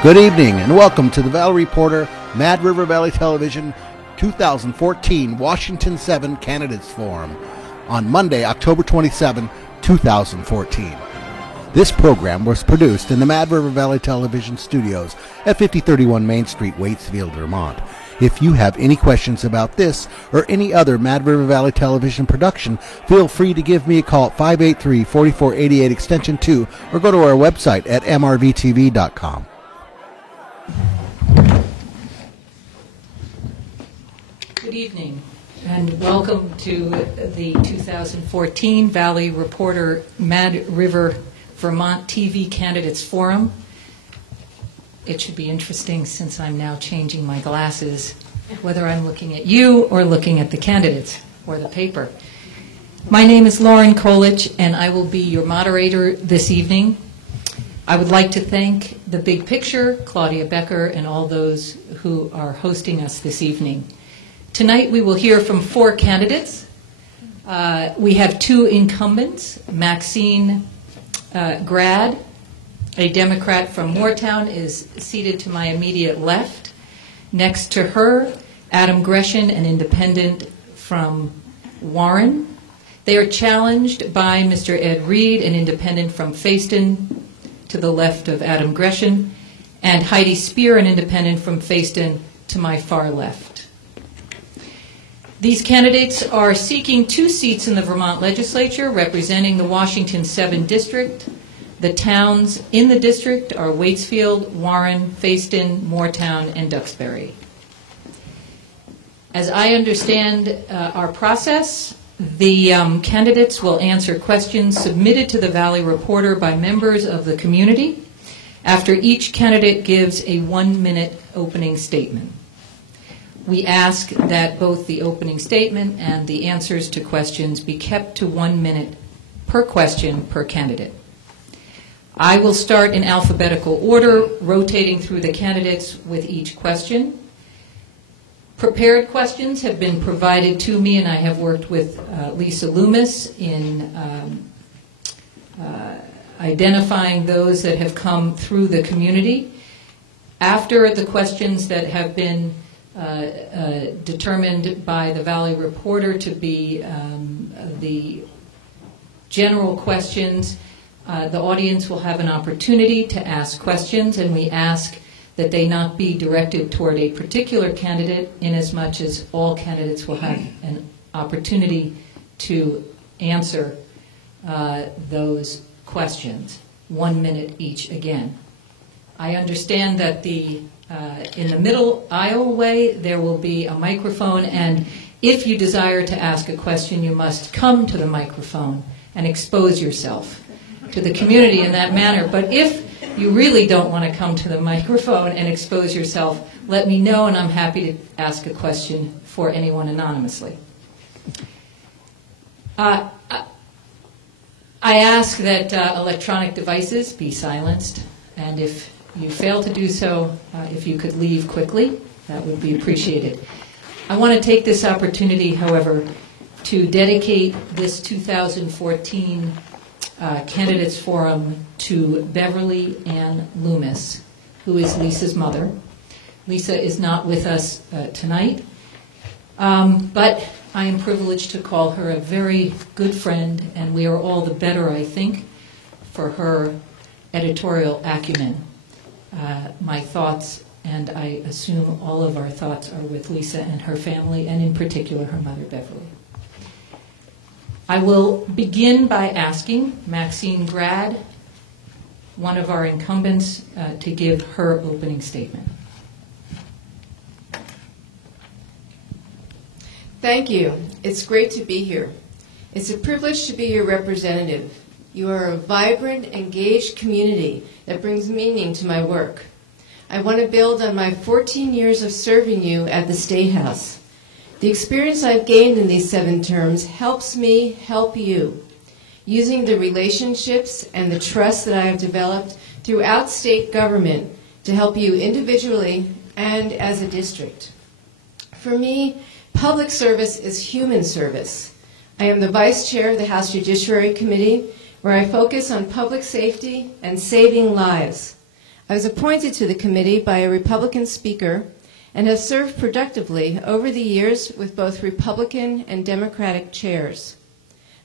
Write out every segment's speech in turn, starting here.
Good evening and welcome to the Valley Reporter Mad River Valley Television 2014 Washington 7 Candidates Forum on Monday, October 27, 2014. This program was produced in the Mad River Valley Television studios at 5031 Main Street, Waitsfield, Vermont. If you have any questions about this or any other Mad River Valley Television production, feel free to give me a call at 583-4488 extension 2 or go to our website at mrvtv.com. Good evening and welcome to the 2014 Valley Reporter Mad River Vermont TV Candidates Forum. It should be interesting since I'm now changing my glasses, whether I'm looking at you or looking at the candidates or the paper. My name is Lauren Kolich and I will be your moderator this evening. I would like to thank the Big Picture, Claudia Becker, and all those who are hosting us this evening. Tonight we will hear from 4 candidates. We have 2 incumbents. Maxine Grad, a Democrat from Moortown, is seated to my immediate left. Next to her, Adam Gresham, an independent from Warren. They are challenged by Mr. Ed Reed, an independent from Fayston, to the left of Adam Gresham, and Heidi Spear, an independent from Fayston, to my far left. These candidates are seeking 2 seats in the Vermont legislature representing the Washington 7 district. The towns in the district are Waitsfield, Warren, Fayston, Moortown, and Duxbury. As I understand our process, the candidates will answer questions submitted to the Valley Reporter by members of the community after each candidate gives a 1-minute opening statement. We ask that both the opening statement and the answers to questions be kept to 1 minute per question per candidate. I will start in alphabetical order, rotating through the candidates with each question. Prepared questions have been provided to me, and I have worked with Lisa Loomis in identifying those that have come through the community. After the questions that have been determined by the Valley Reporter to be the general questions, the audience will have an opportunity to ask questions, and we ask that they not be directed toward a particular candidate, inasmuch as all candidates will have an opportunity to answer those questions. 1 minute each again. I understand that in the middle aisleway there will be a microphone, and if you desire to ask a question, you must come to the microphone and expose yourself to the community in that manner. But if you really don't want to come to the microphone and expose yourself, let me know, and I'm happy to ask a question for anyone anonymously. I ask that electronic devices be silenced, and if you fail to do so, if you could leave quickly, that would be appreciated. I want to take this opportunity, however, to dedicate this 2014 Candidates Forum to Beverly Ann Loomis, who is Lisa's mother. Lisa is not with us tonight, but I am privileged to call her a very good friend, and we are all the better, I think, for her editorial acumen. My thoughts, and I assume all of our thoughts, are with Lisa and her family, and in particular her mother, Beverly. I will begin by asking Maxine Grad, one of our incumbents, to give her opening statement. Thank you. It's great to be here. It's a privilege to be your representative. You are a vibrant, engaged community that brings meaning to my work. I want to build on my 14 years of serving you at the State House. The experience I've gained in these 7 terms helps me help you, using the relationships and the trust that I have developed throughout state government to help you individually and as a district. For me, public service is human service. I am the Vice Chair of the House Judiciary Committee, where I focus on public safety and saving lives. I was appointed to the committee by a Republican speaker and have served productively over the years with both Republican and Democratic chairs.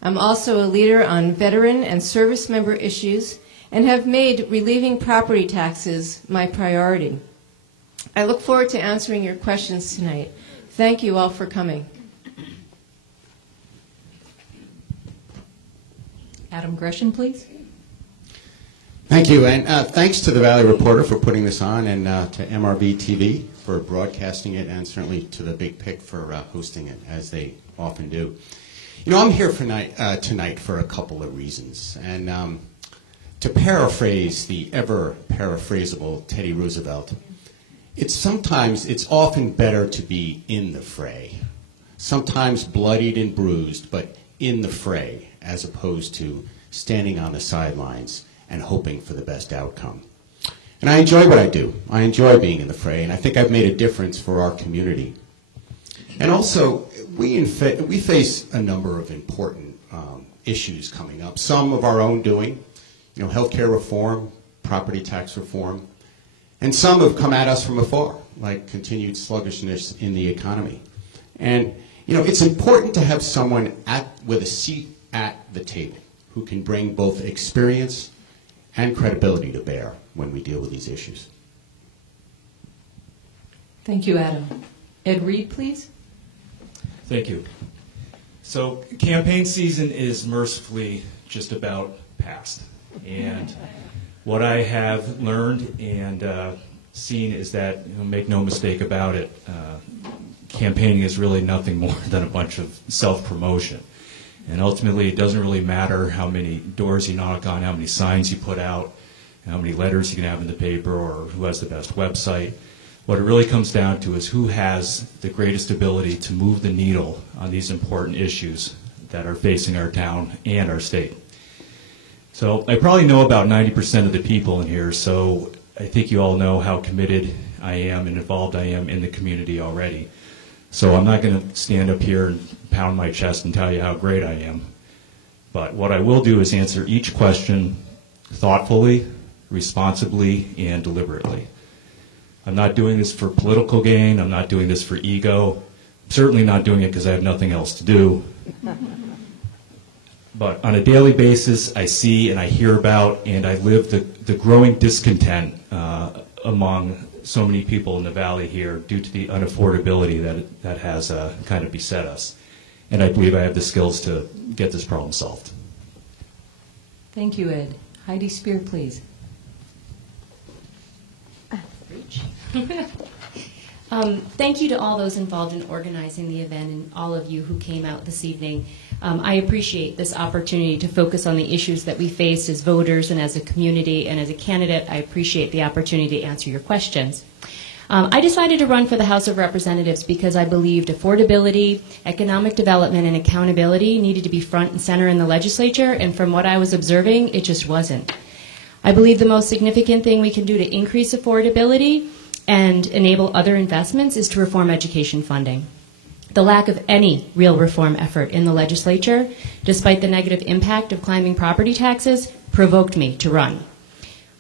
I'm also a leader on veteran and service member issues and have made relieving property taxes my priority. I look forward to answering your questions tonight. Thank you all for coming. Adam Gresham, please. Thank you, and thanks to the Valley Reporter for putting this on, and to MRV TV for broadcasting it, and certainly to the Big Pick for hosting it, as they often do. You know, I'm here tonight for a couple of reasons, and to paraphrase the ever-paraphrasable Teddy Roosevelt, it's often better to be in the fray, sometimes bloodied and bruised, but in the fray, as opposed to standing on the sidelines and hoping for the best outcome. And I enjoy what I do. I enjoy being in the fray, and I think I've made a difference for our community. And also, we face a number of important issues coming up, some of our own doing, you know, healthcare reform, property tax reform, and some have come at us from afar, like continued sluggishness in the economy. And, you know, it's important to have someone with a seat at the table who can bring both experience and credibility to bear when we deal with these issues. Thank you, Adam. Ed Reed, please. Thank you. So campaign season is mercifully just about past. And what I have learned and seen is that, you know, make no mistake about it, campaigning is really nothing more than a bunch of self-promotion. And ultimately, it doesn't really matter how many doors you knock on, how many signs you put out, how many letters you can have in the paper, or who has the best website. What it really comes down to is who has the greatest ability to move the needle on these important issues that are facing our town and our state. So I probably know about 90% of the people in here, so I think you all know how committed I am and involved I am in the community already. So I'm not going to stand up here and pound my chest and tell you how great I am. But what I will do is answer each question thoughtfully, responsibly, and deliberately. I'm not doing this for political gain. I'm not doing this for ego. I'm certainly not doing it because I have nothing else to do. But on a daily basis, I see and I hear about and I live the growing discontent among so many people in the Valley here due to the unaffordability that has kind of beset us. And I believe I have the skills to get this problem solved. Thank you, Ed. Heidi Spear, please. Thank you to all those involved in organizing the event and all of you who came out this evening. I appreciate this opportunity to focus on the issues that we face as voters and as a community, and as a candidate, I appreciate the opportunity to answer your questions. I decided to run for the House of Representatives because I believed affordability, economic development, and accountability needed to be front and center in the legislature, and from what I was observing, it just wasn't. I believe the most significant thing we can do to increase affordability and enable other investments is to reform education funding. The lack of any real reform effort in the legislature, despite the negative impact of climbing property taxes, provoked me to run.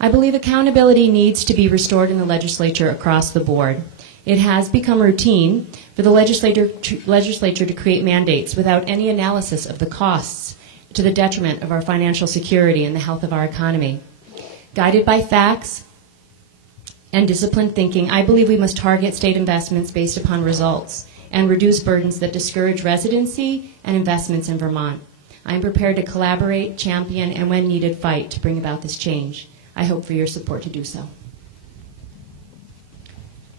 I believe accountability needs to be restored in the legislature across the board. It has become routine for the legislature to create mandates without any analysis of the costs, to the detriment of our financial security and the health of our economy. Guided by facts and disciplined thinking, I believe we must target state investments based upon results and reduce burdens that discourage residency and investments in Vermont. I am prepared to collaborate, champion, and when needed, fight to bring about this change. I hope for your support to do so.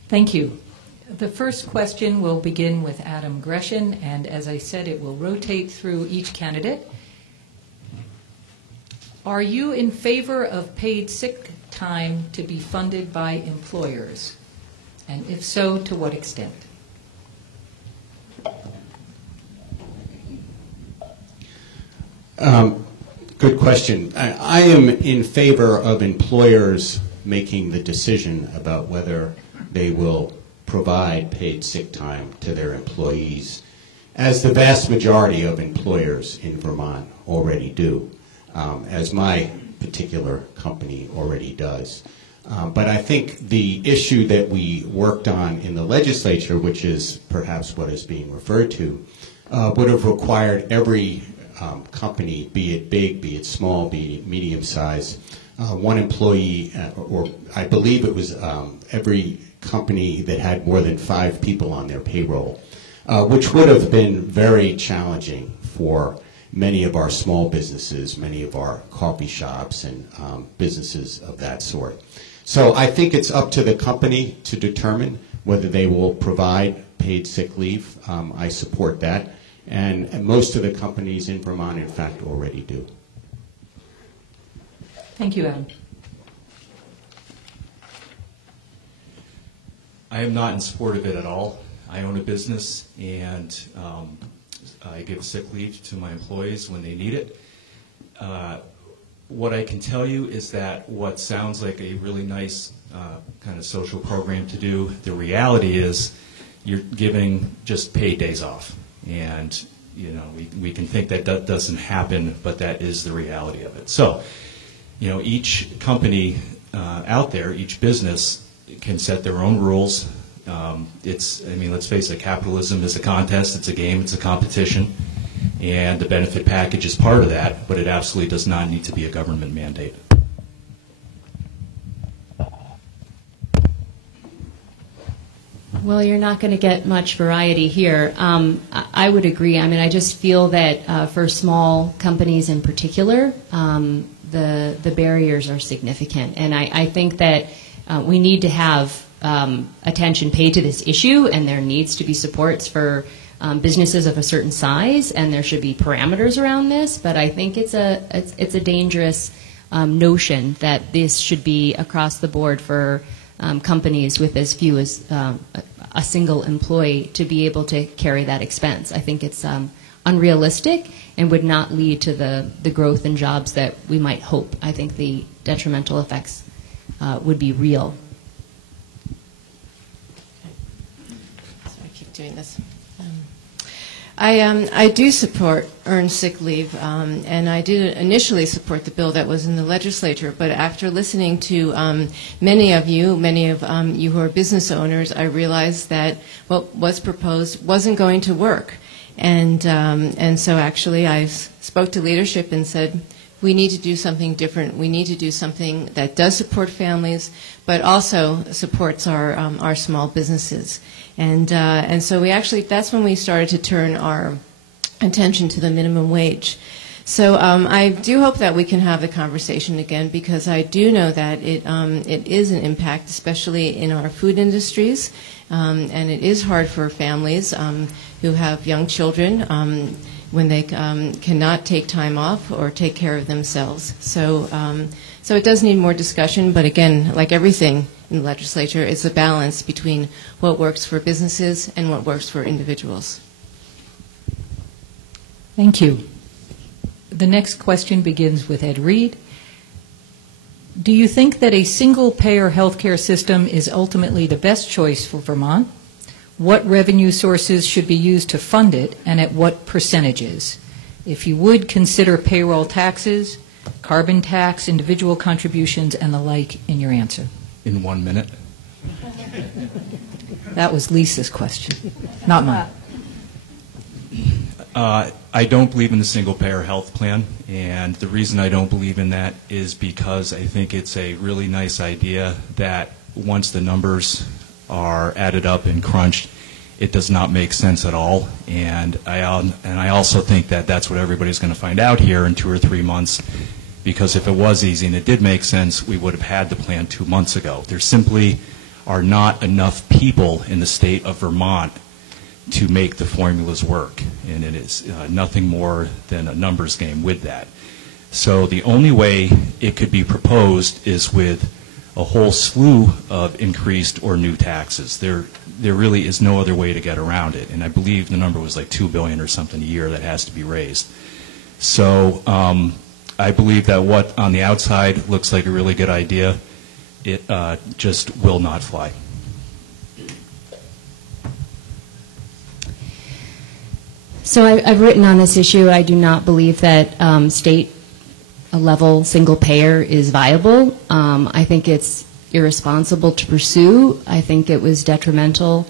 Thank you. The first question will begin with Adam Gresham, and as I said, it will rotate through each candidate. Are you in favor of paid sick time to be funded by employers? And if so, to what extent? Good question. I am in favor of employers making the decision about whether they will provide paid sick time to their employees, as the vast majority of employers in Vermont already do, as my particular company already does. But I think the issue that we worked on in the legislature, which is perhaps what is being referred to, would have required every company, be it big, be it small, be it medium size, one employee, or I believe it was every company that had more than 5 people on their payroll, which would have been very challenging for many of our small businesses, many of our coffee shops and businesses of that sort. So I think it's up to the company to determine whether they will provide paid sick leave. I support that. And most of the companies in Vermont, in fact, already do. Thank you, Adam. I am not in support of it at all. I own a business, and I give sick leave to my employees when they need it. What I can tell you is that what sounds like a really nice kind of social program to do, the reality is you're giving just paid days off. And, you know, we can think that that doesn't happen, but that is the reality of it. So, you know, each company out there, each business can set their own rules. I mean, let's face it, capitalism is a contest, it's a game, it's a competition. And the benefit package is part of that, but it absolutely does not need to be a government mandate. Well, you're not going to get much variety here. I would agree. I mean, I just feel that for small companies in particular, the barriers are significant. And I think that we need to have attention paid to this issue, and there needs to be supports for businesses of a certain size, and there should be parameters around this. But I think it's a dangerous notion that this should be across the board for companies with as few as a single employee to be able to carry that expense. I think it's unrealistic and would not lead to the growth in jobs that we might hope. I think the detrimental effects would be real. Sorry, I keep doing this. I do support earned sick leave, and I did initially support the bill that was in the legislature, but after listening to many of you who are business owners, I realized that what was proposed wasn't going to work. And so actually I spoke to leadership and said, we need to do something different. We need to do something that does support families, but also supports our small businesses. And so that's when we started to turn our attention to the minimum wage. So I do hope that we can have the conversation again, because I do know that it is an impact, especially in our food industries, and it is hard for families who have young children when they cannot take time off or take care of themselves. So it does need more discussion, but again, like everything in the legislature, it's a balance between what works for businesses and what works for individuals. Thank you. The next question begins with Ed Reed. Do you think that a single-payer healthcare system is ultimately the best choice for Vermont? What revenue sources should be used to fund it, and at what percentages? If you would, consider payroll taxes, carbon tax, individual contributions, and the like in your answer. In 1 minute. That was Lisa's question, not mine. I don't believe in the single-payer health plan, and the reason I don't believe in that is because I think it's a really nice idea that once the numbers are added up and crunched, it does not make sense at all. And I also think that that's what everybody's going to find out here in 2 or 3 months, because if it was easy and it did make sense, we would have had the plan 2 months ago. There simply are not enough people in the state of Vermont to make the formulas work, and it is nothing more than a numbers game with that. So the only way it could be proposed is with a whole slew of increased or new taxes. There really is no other way to get around it, and I believe the number was like $2 billion or something a year that has to be raised. So I believe that what on the outside looks like a really good idea, it just will not fly. So I've written on this issue. I do not believe that state-level single payer is viable. I think it's irresponsible to pursue. I think it was detrimental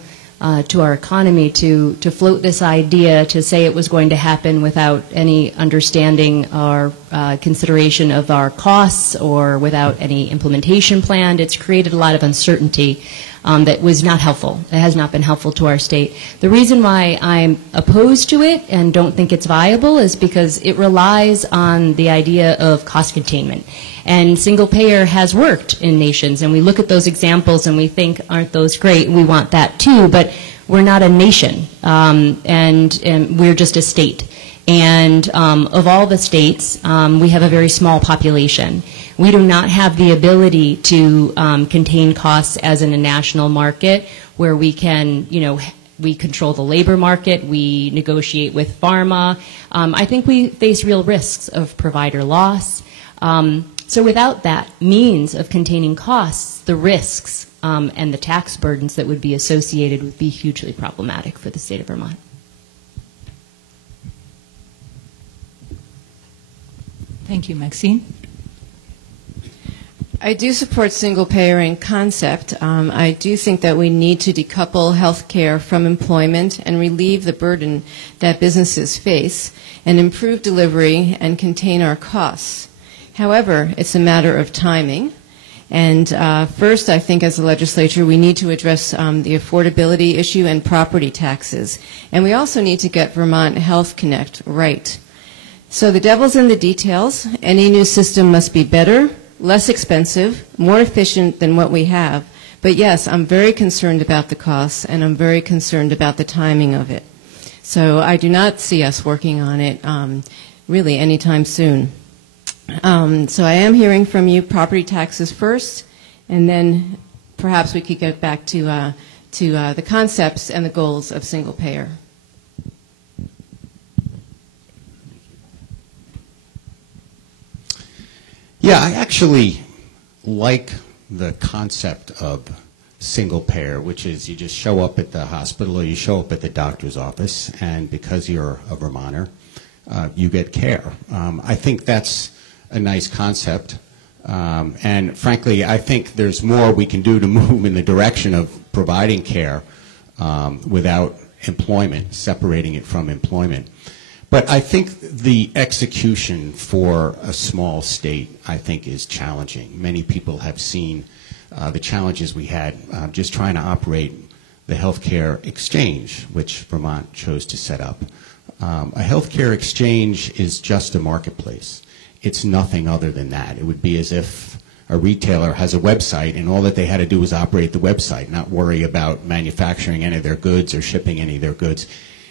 to our economy to float this idea, to say it was going to happen without any understanding or consideration of our costs or without any implementation plan. It's created a lot of uncertainty that was not helpful. It has not been helpful to our state. The reason why I'm opposed to it and don't think it's viable is because it relies on the idea of cost containment. And single payer has worked in nations, and we look at those examples and we think, aren't those great? We want that too, but we're not a nation, and we're just a state. And of all the states, we have a very small population. We do not have the ability to contain costs as in a national market where we can, we control the labor market, we negotiate with pharma. I think we face real risks of provider loss. So without that means of containing costs, the risks and the tax burdens that would be associated would be hugely problematic for the state of Vermont. Thank you, Maxine. I do support single payer in concept. I do think that we need to decouple health care from employment and relieve the burden that businesses face and improve delivery and contain our costs. However, it's a matter of timing. And first, I think as a legislature, we need to address the affordability issue and property taxes. And we also need to get Vermont Health Connect right. So the devil's in the details. Any new system must be better, less expensive, more efficient than what we have. But yes, I'm very concerned about the costs, and I'm very concerned about the timing of it. So I do not see us working on it really anytime soon. So I am hearing from you property taxes first, and then perhaps we could get back to the concepts and the goals of single payer. Yeah, I actually like the concept of single payer, which is you just show up at the hospital or you show up at the doctor's office, and because you're a Vermonter, you get care. I think that's a nice concept, and frankly, I think there's more we can do to move in the direction of providing care without employment, separating it from employment. But I think the execution for a small state, I think, is challenging. Many people have seen the challenges we had just trying to operate the healthcare exchange, which Vermont chose to set up. A healthcare exchange is just a marketplace. It's nothing other than that. It would be as if a retailer has a website and all that they had to do was operate the website, not worry about manufacturing any of their goods or shipping any of their goods.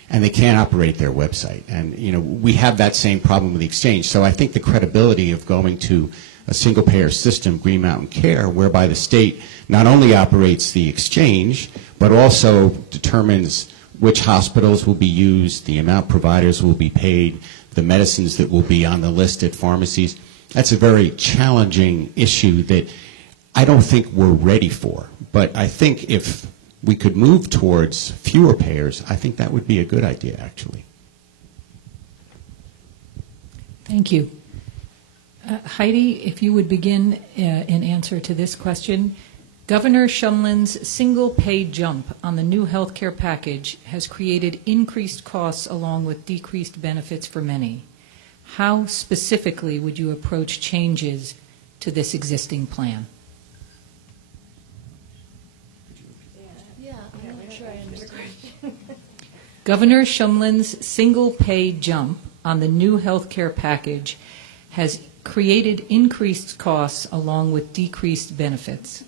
And they can't operate their website. And, we have that same problem with the exchange. So I think the credibility of going to a single-payer system, Green Mountain Care, whereby the state not only operates the exchange, but also determines which hospitals will be used, the amount providers will be paid, the medicines that will be on the list at pharmacies. That's a very challenging issue that I don't think we're ready for. But I think if we could move towards fewer payers, I think that would be a good idea, actually. Thank you. Heidi, if you would begin in answer to this question. Governor Shumlin's single pay jump on the new health care package has created increased costs along with decreased benefits for many. How specifically would you approach changes to this existing plan? Governor Shumlin's single pay jump on the new health care package has created increased costs along with decreased benefits.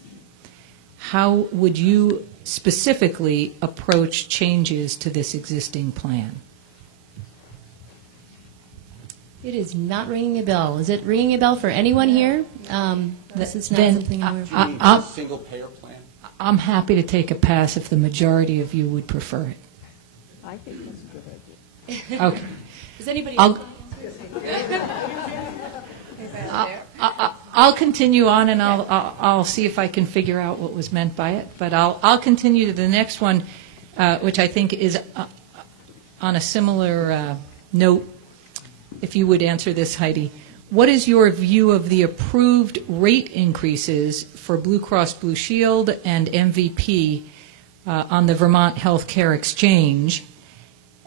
How would you specifically approach changes to this existing plan? It is not ringing a bell. Is it ringing a bell for anyone here? This is not something I'm Single payer plan? I'm happy to take a pass if the majority of you would prefer it. I think that's a good idea. Okay. Does anybody I'll continue on, and I'll see if I can figure out what was meant by it. But I'll continue to the next one, which I think is on a similar note. If you would answer this, Heidi, What is your view of the approved rate increases for Blue Cross Blue Shield and MVP on the Vermont Healthcare Exchange?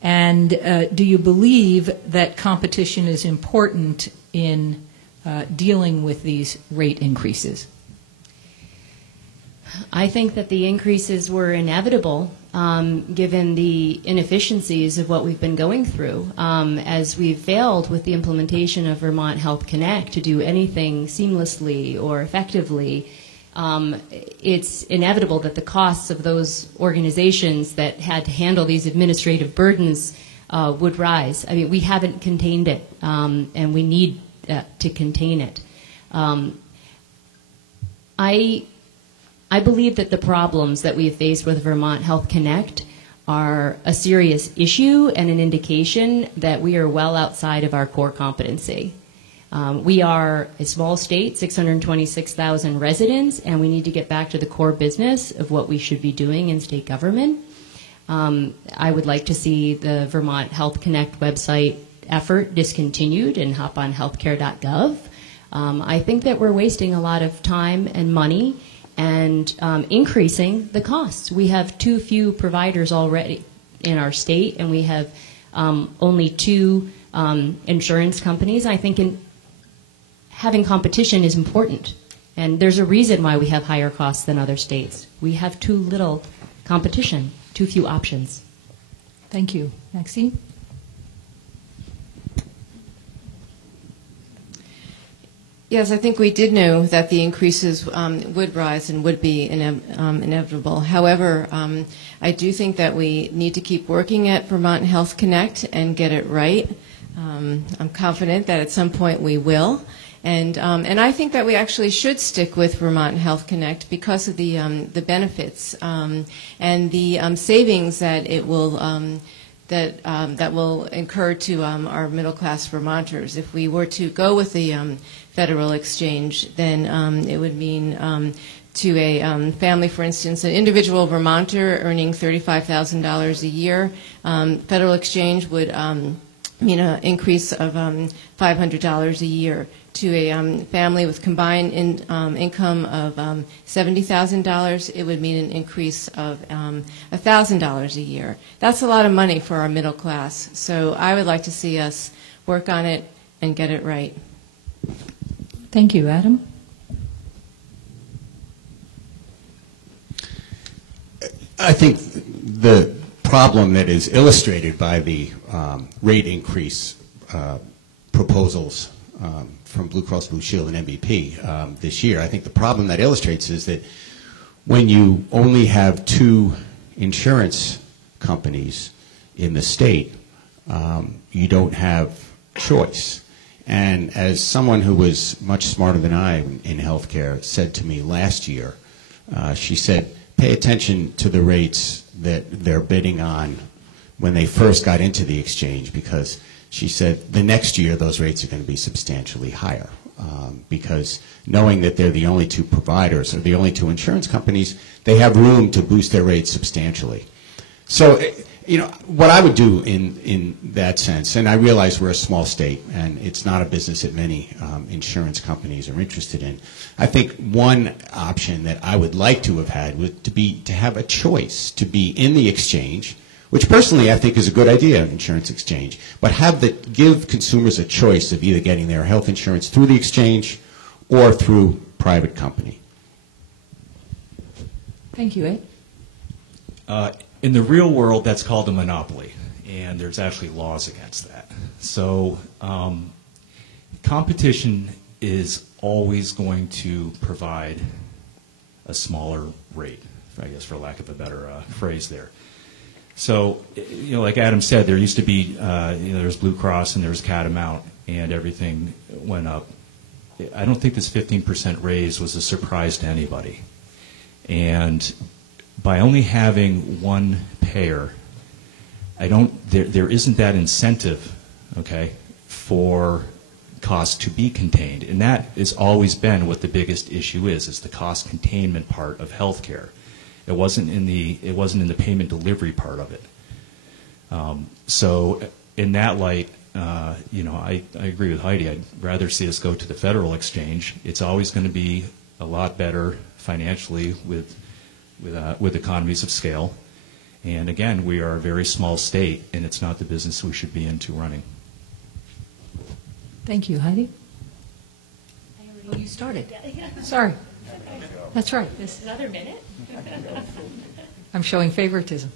And do you believe that competition is important in dealing with these rate increases? I think that the increases were inevitable given the inefficiencies of what we've been going through. As we've failed with the implementation of Vermont Health Connect to do anything seamlessly or effectively, it's inevitable that the costs of those organizations that had to handle these administrative burdens would rise. I mean, we haven't contained it, and we need to contain it. I believe that the problems that we have faced with Vermont Health Connect are a serious issue and an indication that we are well outside of our core competency. We are a small state, 626,000 residents, and we need to get back to the core business of what we should be doing in state government. I would like to see the Vermont Health Connect website effort discontinued and hop on healthcare.gov. I think that we're wasting a lot of time and money and increasing the costs. We have too few providers already in our state, and we have only 2 insurance companies. I think having competition is important, and there's a reason why we have higher costs than other states. We have too little competition, too few options. Thank you. Maxine? Yes, I think we did know that the increases would rise and would be inevitable. However, I do think that we need to keep working at Vermont Health Connect and get it right. I'm confident that at some point we will. And I think that we actually should stick with Vermont Health Connect because of the benefits and the savings that it will that will incur to our middle-class Vermonters. If we were to go with the federal exchange, then it would mean to a family, for instance, an individual Vermonter earning $35,000 a year, federal exchange would mean an increase of $500 a year. To a family with combined income of $70,000, it would mean an increase of $1,000 a year. That's a lot of money for our middle class. So I would like to see us work on it and get it right. Thank you. Adam? I think the problem that is illustrated by the rate increase proposals from Blue Cross Blue Shield and MVP this year, I think the problem that illustrates is that when you only have 2 insurance companies in the state, you don't have choice. And as someone who was much smarter than I in healthcare said to me last year, she said, pay attention to the rates that they're bidding on when they first got into the exchange, because she said the next year those rates are going to be substantially higher because knowing that they're the only 2 providers or the only 2 insurance companies, they have room to boost their rates substantially. So, you know, what I would do in that sense, and I realize we're a small state and it's not a business that many insurance companies are interested in. I think one option that I would like to have had would to have a choice to be in the exchange, which personally I think is a good idea, an insurance exchange, but give consumers a choice of either getting their health insurance through the exchange or through private company. Thank you. Ed? In the real world, that's called a monopoly, and there's actually laws against that. So competition is always going to provide a smaller rate, I guess, for lack of a better phrase there. So, you know, like Adam said, there used to be, there's Blue Cross and there's Catamount, and everything went up. I don't think this 15% raise was a surprise to anybody. And by only having one payer, there isn't that incentive, okay, for costs to be contained. And that has always been what the biggest issue is the cost containment part of healthcare. It wasn't in the payment delivery part of it. So in that light, I agree with Heidi. I'd rather see us go to the federal exchange. It's always going to be a lot better financially with economies of scale. And again, we are a very small state, and it's not the business we should be into running. Thank you, Heidi. Oh, you started. Sorry. That's right. This another minute? I'm showing favoritism.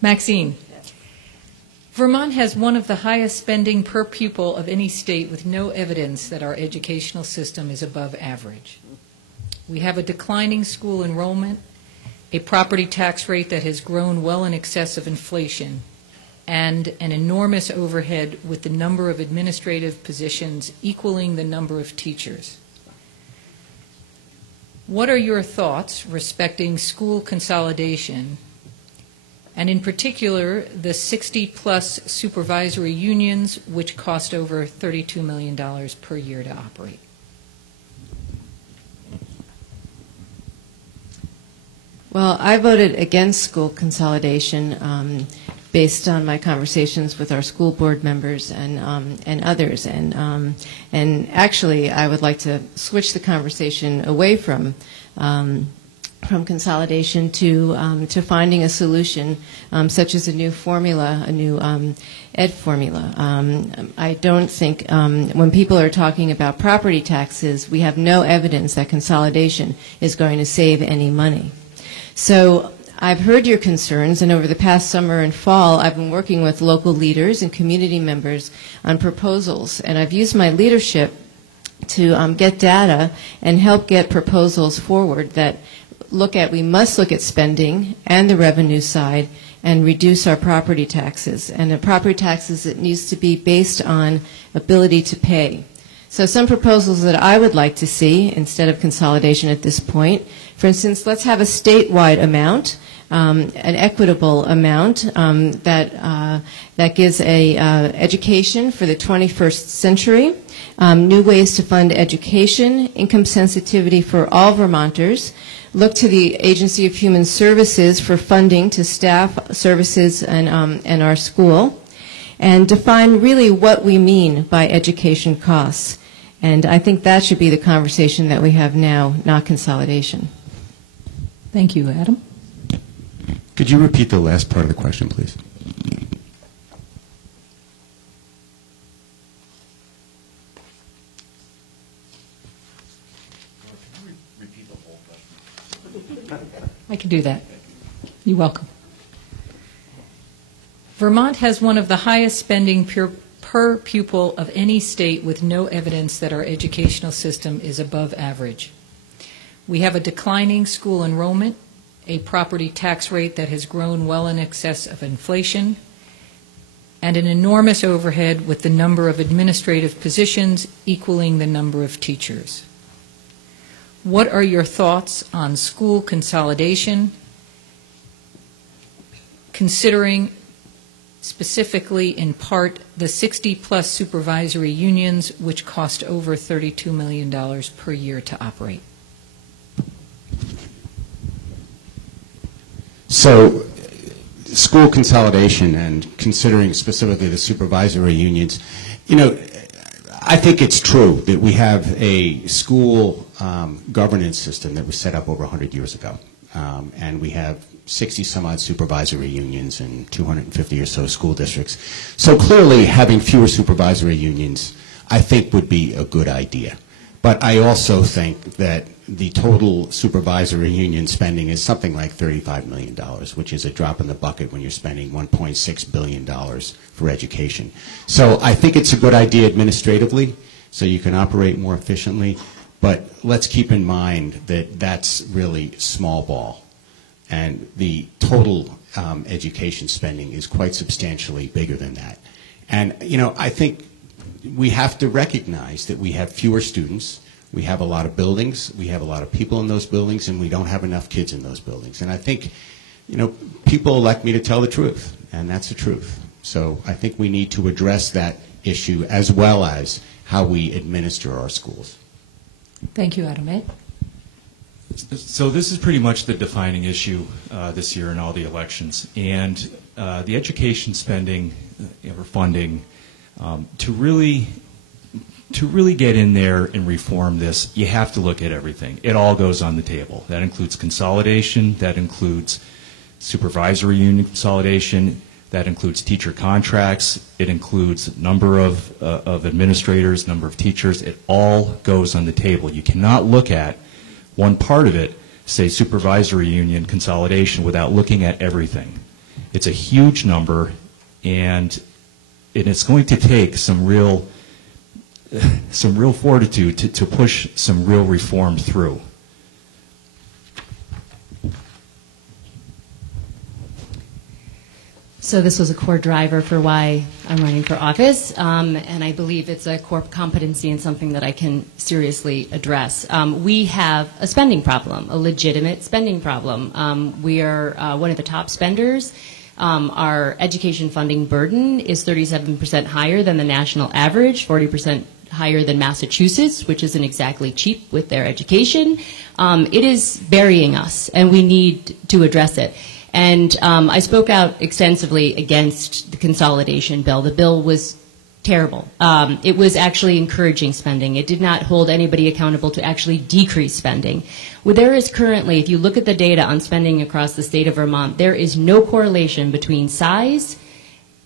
Maxine. Vermont has one of the highest spending per pupil of any state with no evidence that our educational system is above average. We have a declining school enrollment, a property tax rate that has grown well in excess of inflation, and an enormous overhead with the number of administrative positions equaling the number of teachers. What are your thoughts respecting school consolidation, and in particular the 60-plus supervisory unions, which cost over $32 million per year to operate? Well, I voted against school consolidation based on my conversations with our school board members and others. And actually, I would like to switch the conversation away from consolidation to finding a solution, such as a new formula, a new ed formula. I don't think when people are talking about property taxes, we have no evidence that consolidation is going to save any money. So I've heard your concerns, and over the past summer and fall, I've been working with local leaders and community members on proposals, and I've used my leadership to get data and help get proposals forward that we must look at spending and the revenue side and reduce our property taxes. And the property taxes, it needs to be based on ability to pay. So some proposals that I would like to see instead of consolidation at this point, for instance, let's have a statewide amount, an equitable amount that gives education for the 21st century, new ways to fund education, income sensitivity for all Vermonters, look to the Agency of Human Services for funding to staff services and our school, and define really what we mean by education costs. And I think that should be the conversation that we have now, not consolidation. Thank you, Adam. Could you repeat the last part of the question, please? I can do that. You're welcome. Vermont has one of the highest spending per pupil of any state with no evidence that our educational system is above average. We have a declining school enrollment, a property tax rate that has grown well in excess of inflation, and an enormous overhead with the number of administrative positions equaling the number of teachers. What are your thoughts on school consolidation, considering specifically in part the 60-plus supervisory unions, which cost over $32 million per year to operate? So, school consolidation and considering specifically the supervisory unions, I think it's true that we have a school governance system that was set up over 100 years ago. And we have 60-some-odd supervisory unions and 250 or so school districts. So clearly, having fewer supervisory unions, I think, would be a good idea. But I also think that the total supervisory union spending is something like $35 million, which is a drop in the bucket when you're spending $1.6 billion for education. So I think it's a good idea administratively, so you can operate more efficiently. But let's keep in mind that that's really small ball. And the total education spending is quite substantially bigger than that. And, I think we have to recognize that we have fewer students, we have a lot of buildings, we have a lot of people in those buildings, and we don't have enough kids in those buildings. And I think, people elect me to tell the truth, and that's the truth. So I think we need to address that issue as well as how we administer our schools. Thank you, Adam. Ed? So this is pretty much the defining issue this year in all the elections. And the education spending or funding To really get in there and reform this, you have to look at everything. It all goes on the table. That includes consolidation. That includes supervisory union consolidation. That includes teacher contracts. It includes number of administrators, number of teachers. It all goes on the table. You cannot look at one part of it, say supervisory union consolidation, without looking at everything. It's a huge number, and it's going to take some real fortitude to push some real reform through. So this was a core driver for why I'm running for office, and I believe it's a core competency and something that I can seriously address. We have a spending problem, a legitimate spending problem. We are one of the top spenders. Our education funding burden is 37% higher than the national average, 40% higher than Massachusetts, which isn't exactly cheap with their education. It is burying us, and we need to address it. And I spoke out extensively against the consolidation bill. The bill was terrible. It was actually encouraging spending. It did not hold anybody accountable to actually decrease spending. Well, there is currently, if you look at the data on spending across the state of Vermont, there is no correlation between size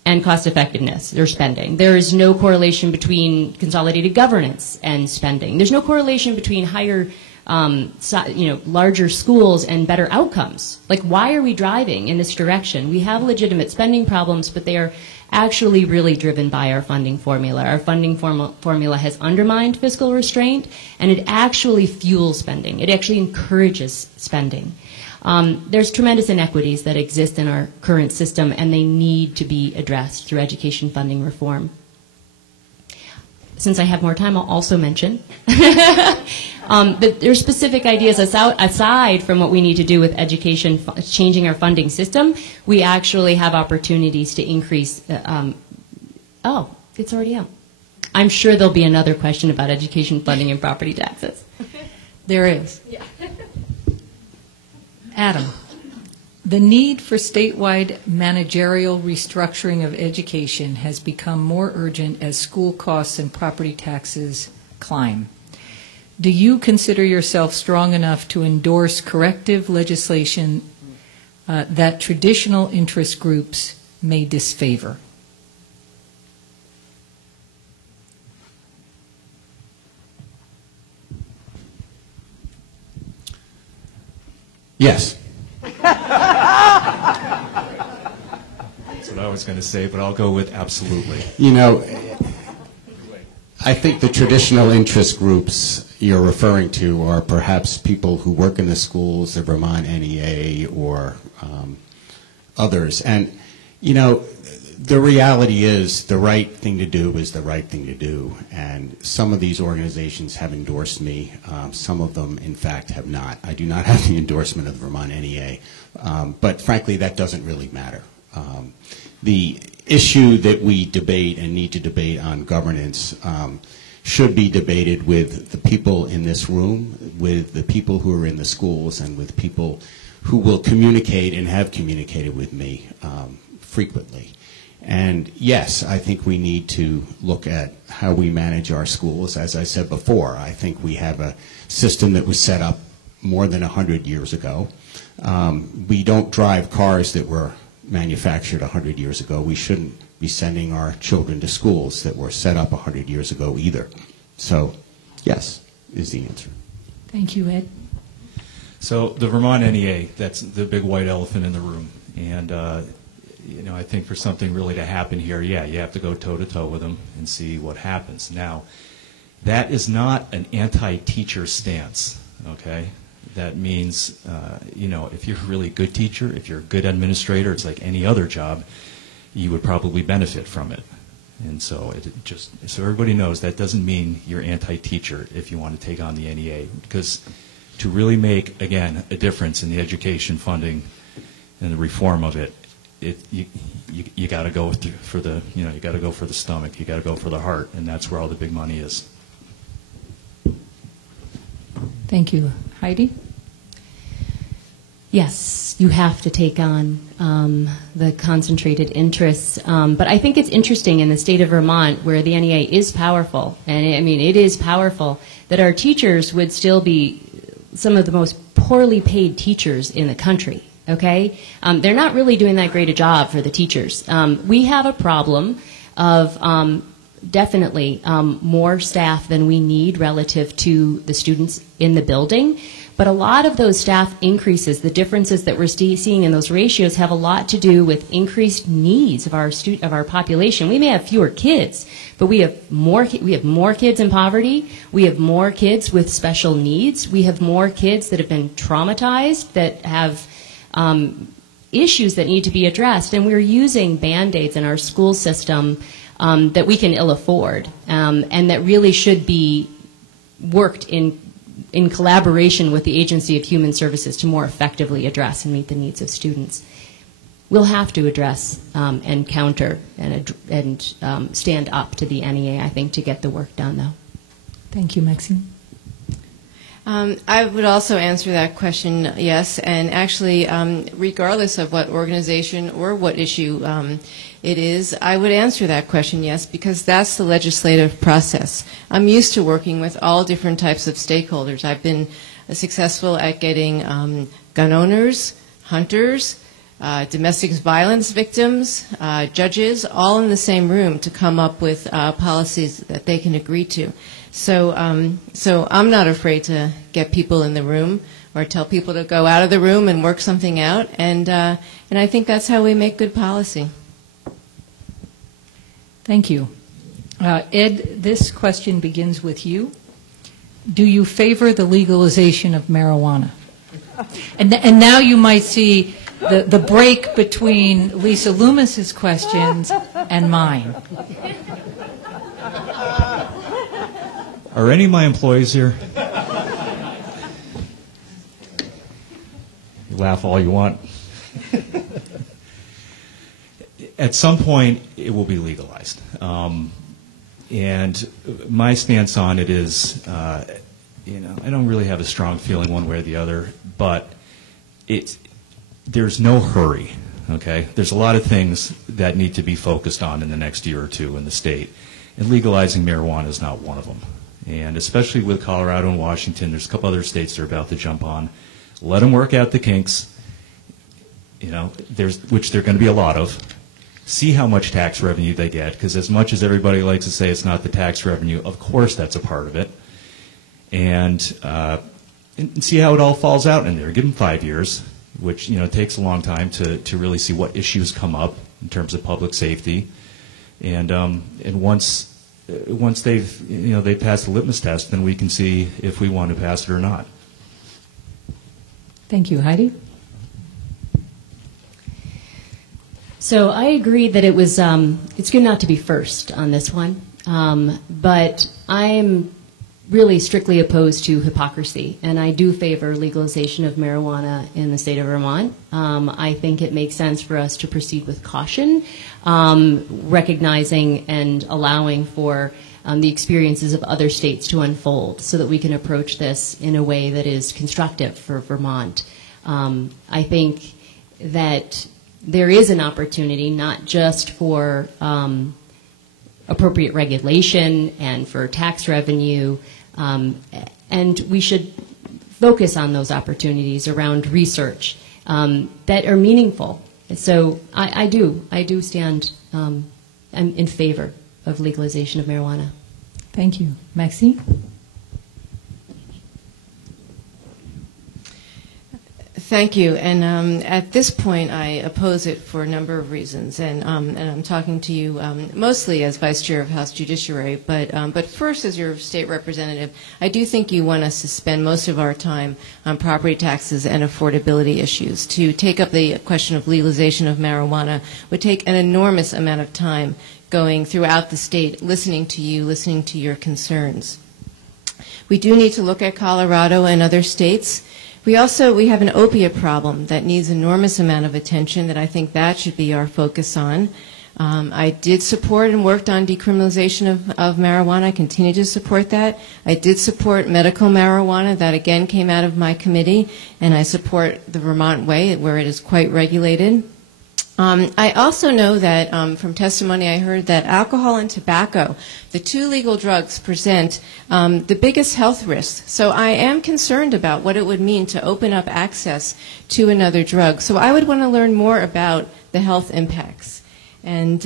and cost effectiveness or spending. There is no correlation between consolidated governance and spending. There's no correlation between higher larger schools and better outcomes. Like, why are we driving in this direction? We have legitimate spending problems, but they are actually really driven by our funding formula. Our funding formula has undermined fiscal restraint, and it actually fuels spending. It actually encourages spending. There's tremendous inequities that exist in our current system, and they need to be addressed through education funding reform. Since I have more time, I'll also mention that there's specific ideas aside from what we need to do with education, changing our funding system. We actually have opportunities to increase. Oh, it's already out. I'm sure there'll be another question about education funding and property taxes. There is. Yeah. Adam, the need for statewide managerial restructuring of education has become more urgent as school costs and property taxes climb. Do you consider yourself strong enough to endorse corrective legislation that traditional interest groups may disfavor? Yes. That's what I was going to say, but I'll go with absolutely. You know, I think the traditional interest groups you're referring to are perhaps people who work in the schools, the Vermont NEA, or others. And, you know, the reality is the right thing to do is the right thing to do. And some of these organizations have endorsed me. Some of them, in fact, have not. I do not have the endorsement of the Vermont NEA. But frankly, that doesn't really matter. The issue that we debate and need to debate on governance should be debated with the people in this room, with the people who are in the schools, and with people who will communicate and have communicated with me frequently. And yes, I think we need to look at how we manage our schools. As I said before, I think we have a system that was set up more than 100 years ago. We don't drive cars that were manufactured 100 years ago. We shouldn't be sending our children to schools that were set up 100 years ago either. So, yes, is the answer. Thank you, Ed. So the Vermont NEA, that's the big white elephant in the room. And, you know, I think for something really to happen here, yeah, you have to go toe-to-toe with them and see what happens. Now, that is not an anti-teacher stance, okay? That means, you know, if you're a really good teacher, if you're a good administrator, it's like any other job, you would probably benefit from it. And so so everybody knows that doesn't mean you're anti-teacher if you want to take on the NEA, because to really make, again, a difference in the education funding and the reform of it, you got to go for the, you know, you got to go for the stomach, you got to go for the heart, and that's where all the big money is. Thank you. Heidi? Yes, you have to take on the concentrated interests. But I think it's interesting in the state of Vermont, where the NEA is powerful, and I mean, it is powerful, that our teachers would still be some of the most poorly paid teachers in the country. Okay? They're not really doing that great a job for the teachers. We have a problem of definitely more staff than we need relative to the students in the building. But a lot of those staff increases, the differences that we're seeing in those ratios, have a lot to do with increased needs of our population. We may have fewer kids, but we have more kids in poverty. We have more kids with special needs. We have more kids that have been traumatized, that have issues that need to be addressed. And we're using Band-Aids in our school system that we can ill afford, and that really should be worked in collaboration with the Agency of Human Services to more effectively address and meet the needs of students. We'll have to address and counter and stand up to the NEA, I think, to get the work done, though. Thank you, Maxine. I would also answer that question, yes, and actually, regardless of what organization or what issue it is, I would answer that question, yes, because that's the legislative process. I'm used to working with all different types of stakeholders. I've been successful at getting gun owners, hunters, domestic violence victims, judges, all in the same room to come up with policies that they can agree to. So I'm not afraid to get people in the room or tell people to go out of the room and work something out, and I think that's how we make good policy. Thank you. Ed, this question begins with you. Do you favor the legalization of marijuana? And now you might see the break between Lisa Loomis's questions and mine. Are any of my employees here? You laugh all you want. At some point, it will be legalized. And my stance on it is, I don't really have a strong feeling one way or the other, but there's no hurry, okay? There's a lot of things that need to be focused on in the next year or two in the state, and legalizing marijuana is not one of them. And especially with Colorado and Washington, there's a couple other states that are about to jump on. Let them work out the kinks, which there are going to be a lot of. See how much tax revenue they get, because as much as everybody likes to say it's not the tax revenue, of course that's a part of it. And see how it all falls out in there. Give them 5 years, which takes a long time to really see what issues come up in terms of public safety. And once they've passed the litmus test, then we can see if we want to pass it or not. Thank you. Heidi? So I agree that it's good not to be first on this one, but I'm really strictly opposed to hypocrisy, and I do favor legalization of marijuana in the state of Vermont. I think it makes sense for us to proceed with caution, recognizing and allowing for the experiences of other states to unfold so that we can approach this in a way that is constructive for Vermont. I think that there is an opportunity not just for appropriate regulation and for tax revenue, and we should focus on those opportunities around research that are meaningful. So I do stand I'm in favor of legalization of marijuana. Thank you. Maxine? Thank you. And at this point, I oppose it for a number of reasons. And I'm talking to you mostly as Vice Chair of House Judiciary, but first as your state representative, I do think you want us to spend most of our time on property taxes and affordability issues. To take up the question of legalization of marijuana would take an enormous amount of time going throughout the state, listening to you, listening to your concerns. We do need to look at Colorado and other states. We have an opiate problem that needs enormous amount of attention that I think that should be our focus on. I did support and worked on decriminalization of marijuana. I continue to support that. I did support medical marijuana. That again came out of my committee, and I support the Vermont way, where it is quite regulated. I also know that from testimony I heard that alcohol and tobacco, the two legal drugs, present the biggest health risks. So I am concerned about what it would mean to open up access to another drug. So I would want to learn more about the health impacts, and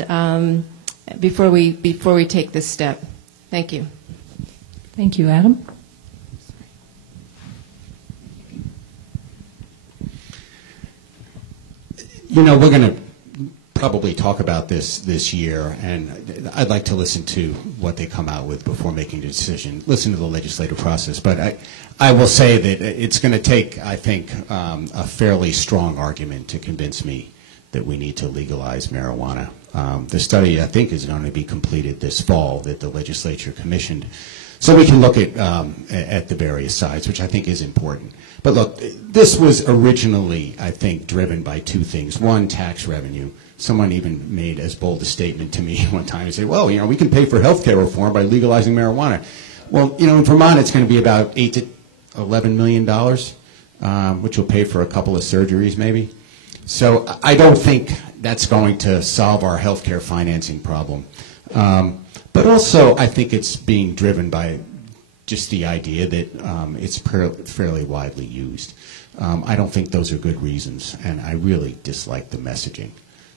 before we take this step. Thank you. Thank you, Adam. You know, we're going to probably talk about this year, and I'd like to listen to what they come out with before making a decision, listen to the legislative process. But I will say that it's going to take, I think, a fairly strong argument to convince me that we need to legalize marijuana. The study, I think, is going to be completed this fall that the legislature commissioned, so we can look at the various sides, which I think is important. But look, this was originally, I think, driven by two things. One, tax revenue. Someone even made as bold a statement to me one time and said, well, you know, we can pay for health care reform by legalizing marijuana. Well, you know, in Vermont, it's going to be about $8 to $11 million, which will pay for a couple of surgeries maybe. So I don't think that's going to solve our health care financing problem. But also, I think it's being driven by just the idea that it's fairly widely used. I don't think those are good reasons, and I really dislike the messaging.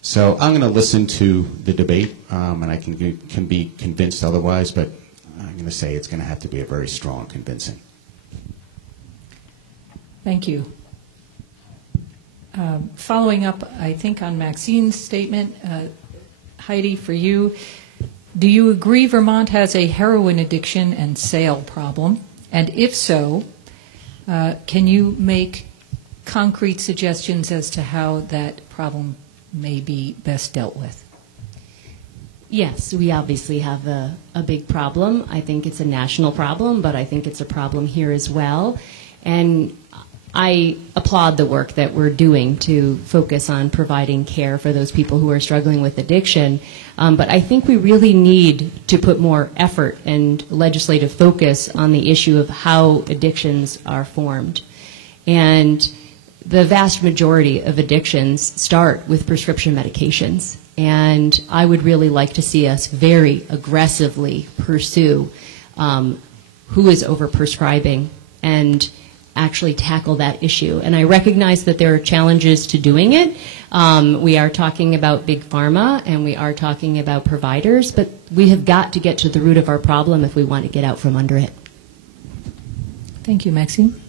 So I'm going to listen to the debate, and I can be convinced otherwise, but I'm going to say it's going to have to be a very strong convincing. Thank you. Following up, I think, on Maxine's statement, Heidi, for you, do you agree Vermont has a heroin addiction and sale problem? And if so, can you make concrete suggestions as to how that problem may be best dealt with? Yes, we obviously have a big problem. I think it's a national problem, but I think it's a problem here as well. And I applaud the work that we're doing to focus on providing care for those people who are struggling with addiction. But I think we really need to put more effort and legislative focus on the issue of how addictions are formed. And the vast majority of addictions start with prescription medications. And I would really like to see us very aggressively pursue who is overprescribing and actually tackle that issue. And I recognize that there are challenges to doing it. We are talking about big pharma and we are talking about providers, but we have got to get to the root of our problem if we want to get out from under it. Thank you, Maxine.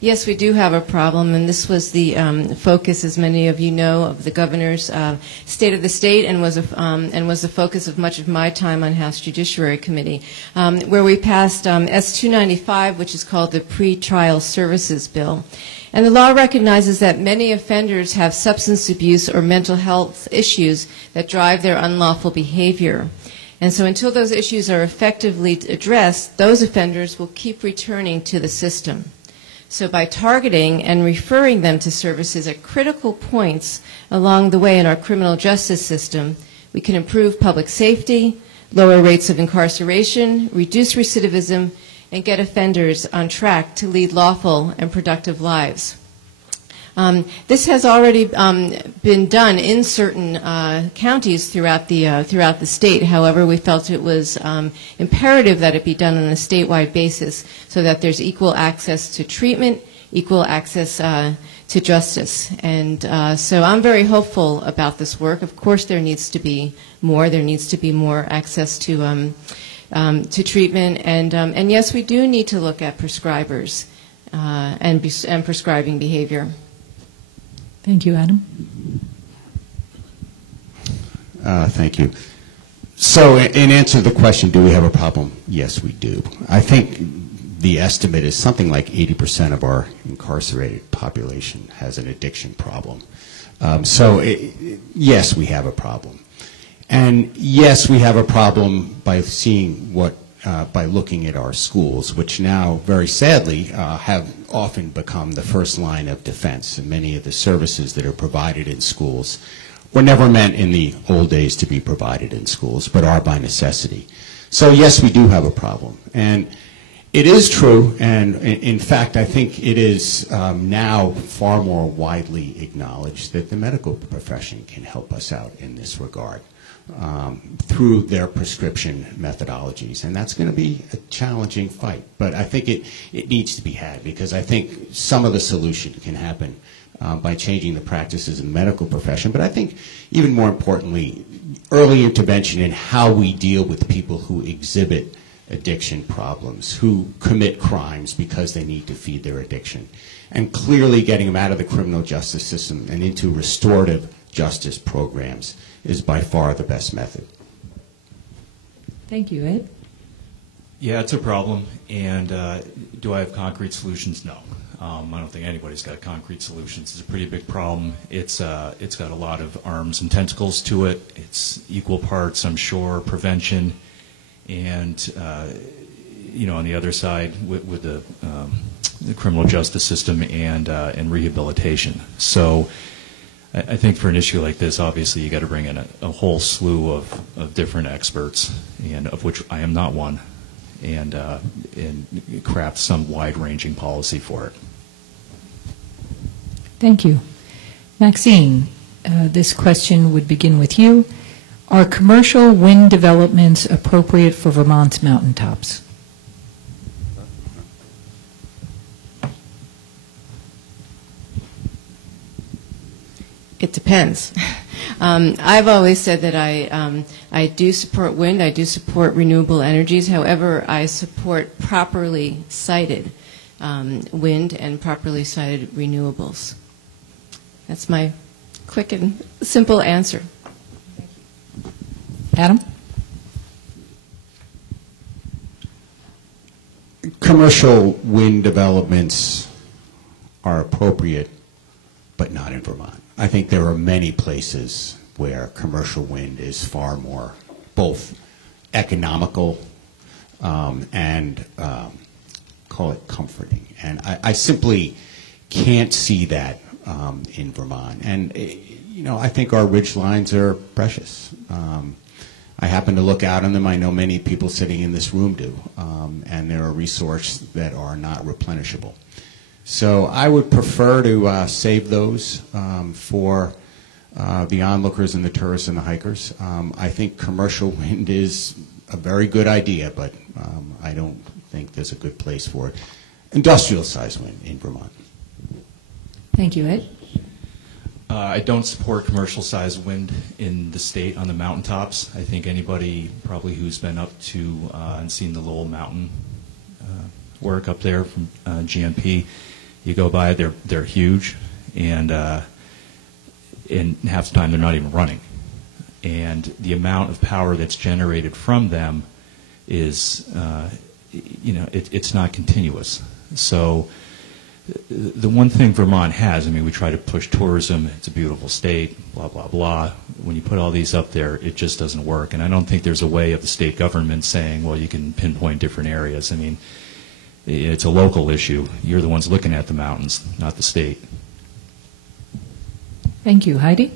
Yes, we do have a problem, and this was the focus, as many of you know, of the governor's State of the State, and was the focus of much of my time on House Judiciary Committee, where we passed S-295, which is called the Pretrial Services Bill. And the law recognizes that many offenders have substance abuse or mental health issues that drive their unlawful behavior. And so until those issues are effectively addressed, those offenders will keep returning to the system. So by targeting and referring them to services at critical points along the way in our criminal justice system, we can improve public safety, lower rates of incarceration, reduce recidivism, and get offenders on track to lead lawful and productive lives. This has already been done in certain counties throughout the state. However, we felt it was imperative that it be done on a statewide basis so that there's equal access to treatment, equal access to justice. And so I'm very hopeful about this work. Of course, there needs to be more. There needs to be more access to treatment. And yes, we do need to look at prescribers and prescribing behavior. Thank you, Adam. Thank you. So in answer to the question, do we have a problem? Yes, we do. I think the estimate is something like 80% of our incarcerated population has an addiction problem. Yes, we have a problem. And yes, we have a problem by seeing what by looking at our schools, which now, very sadly, have often become the first line of defense. And many of the services that are provided in schools were never meant in the old days to be provided in schools, but are by necessity. So yes, we do have a problem. And it is true, and in fact, I think it is now far more widely acknowledged that the medical profession can help us out in this regard through their prescription methodologies. And that's going to be a challenging fight, but I think it needs to be had, because I think some of the solution can happen by changing the practices in the medical profession. But I think even more importantly, early intervention in how we deal with people who exhibit addiction problems, who commit crimes because they need to feed their addiction, and clearly getting them out of the criminal justice system and into restorative justice programs is by far the best method. Thank you, Ed. Yeah, it's a problem, and do I have concrete solutions? No. I don't think anybody's got concrete solutions. It's a pretty big problem. It's got a lot of arms and tentacles to it. It's equal parts, I'm sure, prevention, and on the other side with the criminal justice system and rehabilitation. So I think for an issue like this, obviously you got to bring in a whole slew of different experts, and of which I am not one, and craft some wide-ranging policy for it. Thank you. Maxine, this question would begin with you. Are commercial wind developments appropriate for Vermont's mountaintops? It depends. I've always said that I do support wind, I do support renewable energies. However, I support properly sited wind and properly sited renewables. That's my quick and simple answer. Adam? Commercial wind developments are appropriate, but not in Vermont. I think there are many places where commercial wind is far more both economical and call it comforting. And I simply can't see that in Vermont. And, I think our ridge lines are precious. I happen to look out on them. I know many people sitting in this room do. And they're a resource that are not replenishable. So I would prefer to save those for the onlookers and the tourists and the hikers. I think commercial wind is a very good idea, but I don't think there's a good place for it. Industrial size wind in Vermont. Thank you, Ed. I don't support commercial-sized wind in the state on the mountaintops. I think anybody probably who's been up to and seen the Lowell Mountain work up there from GMP, you go by, they're huge, and in half the time they're not even running. And the amount of power that's generated from them is, it's not continuous. So the one thing Vermont has, we try to push tourism, it's a beautiful state, blah, blah, blah. When you put all these up there, it just doesn't work. And I don't think there's a way of the state government saying, well, you can pinpoint different areas. It's a local issue. You're the ones looking at the mountains, not the state. Thank you. Heidi?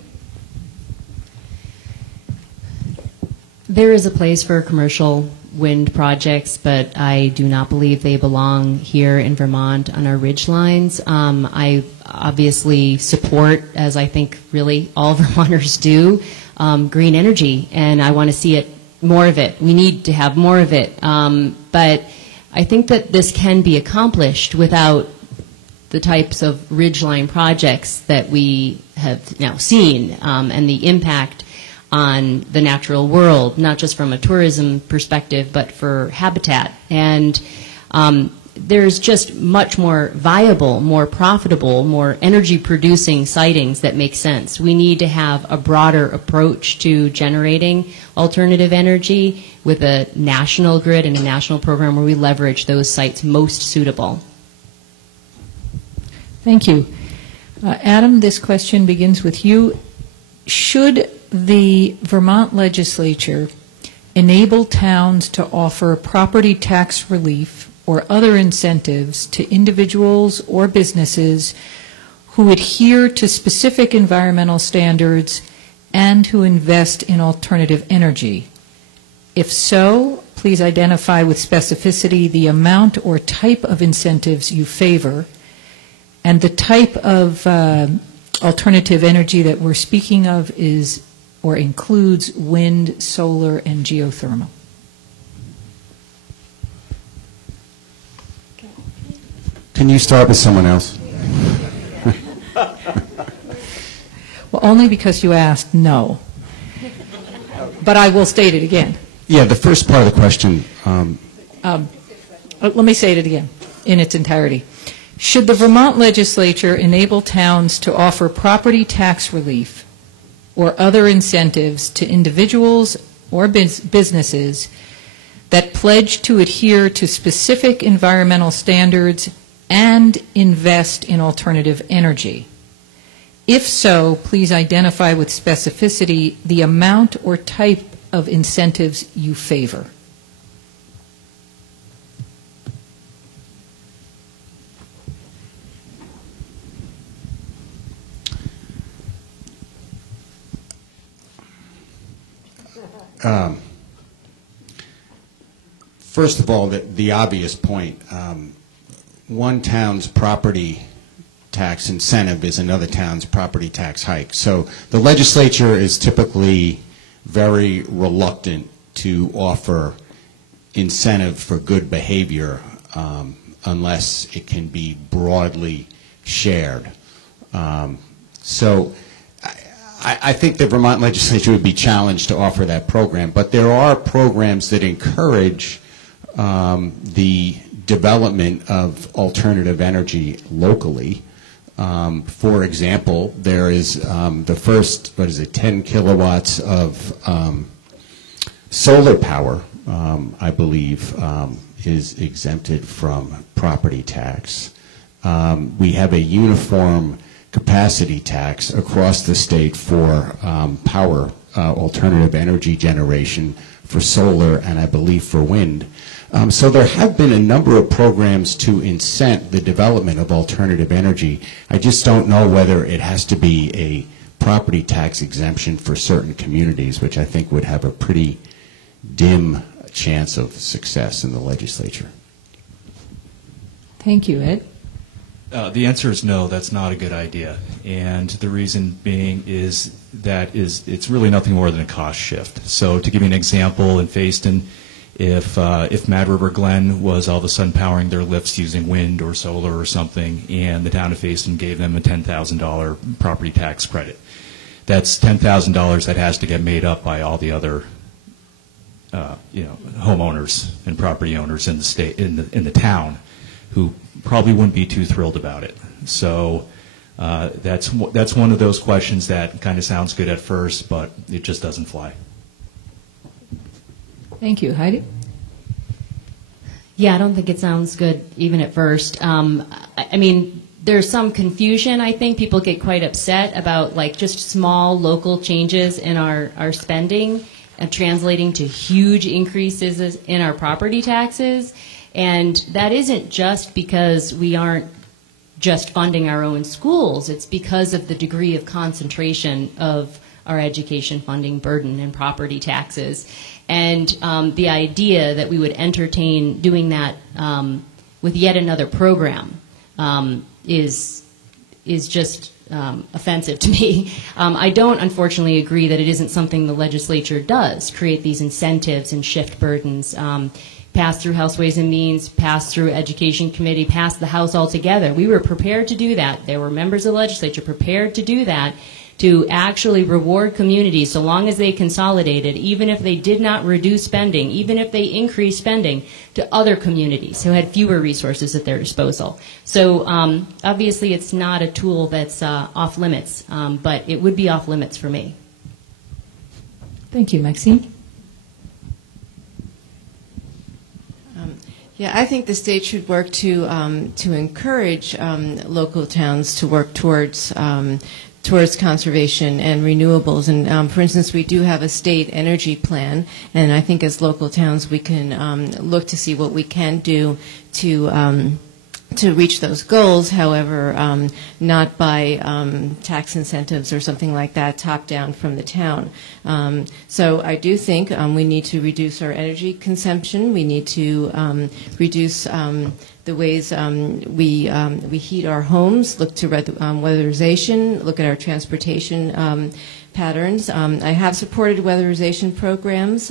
There is a place for commercial wind projects, but I do not believe they belong here in Vermont on our ridge lines. I obviously support, as I think really all Vermonters do, green energy, and I want to see it, more of it. We need to have more of it. But I think that this can be accomplished without the types of ridgeline projects that we have now seen and the impact on the natural world, not just from a tourism perspective, but for habitat. And there's just much more viable, more profitable, more energy-producing sightings that make sense. We need to have a broader approach to generating alternative energy with a national grid and a national program where we leverage those sites most suitable. Thank you. Adam, this question begins with you. Should the Vermont legislature enable towns to offer property tax relief or other incentives to individuals or businesses who adhere to specific environmental standards and who invest in alternative energy? If so, please identify with specificity the amount or type of incentives you favor, and the type of alternative energy that we're speaking of is or includes wind, solar, and geothermal. Can you start with someone else? Well, only because you asked, no. But I will state it again. Yeah, the first part of the question. Let me say it again in its entirety. Should the Vermont legislature enable towns to offer property tax relief or other incentives to individuals or businesses that pledge to adhere to specific environmental standards and invest in alternative energy? If so, please identify with specificity the amount or type of incentives you favor. First of all, the obvious point, one town's property tax incentive is another town's property tax hike. So the legislature is typically very reluctant to offer incentive for good behavior unless it can be broadly shared. So I think the Vermont legislature would be challenged to offer that program, but there are programs that encourage the development of alternative energy locally. For example, there is the first, 10 kilowatts of solar power, I believe, is exempted from property tax. We have a uniform capacity tax across the state for power, alternative energy generation for solar and I believe for wind. So there have been a number of programs to incent the development of alternative energy. I just don't know whether it has to be a property tax exemption for certain communities, which I think would have a pretty dim chance of success in the legislature. Thank you, Ed. The answer is no, that's not a good idea. And the reason being is that it's really nothing more than a cost shift. So to give you an example, in Fayston, if Mad River Glen was all of a sudden powering their lifts using wind or solar or something, and the town of Fayston gave them a $10,000 property tax credit, that's $10,000 that has to get made up by all the other homeowners and property owners in the state, in the town, who probably wouldn't be too thrilled about it. So that's one of those questions that kind of sounds good at first, but it just doesn't fly. Thank you. Heidi? Yeah, I don't think it sounds good even at first. I mean, there's some confusion. I think people get quite upset about like just small local changes in our spending and translating to huge increases in our property taxes. And that isn't just because we aren't just funding our own schools. It's because of the degree of concentration of our education funding burden and property taxes. And the idea that we would entertain doing that with yet another program is just offensive to me. I don't, unfortunately, agree that it isn't something the legislature does, create these incentives and shift burdens. Pass through House Ways and Means, pass through Education Committee, pass the House altogether. We were prepared to do that. There were members of the legislature prepared to do that, to actually reward communities so long as they consolidated, even if they did not reduce spending, even if they increased spending to other communities who had fewer resources at their disposal. So obviously it's not a tool that's off limits, but it would be off limits for me. Thank you. Maxine? Yeah, I think the state should work to encourage local towns to work towards conservation and renewables. And for instance, we do have a state energy plan, and I think as local towns we can look to see what we can do to to reach those goals, however, not by tax incentives or something like that, top down from the town. So I do think we need to reduce our energy consumption. We need to reduce the ways we heat our homes, look to weatherization, look at our transportation patterns. I have supported weatherization programs.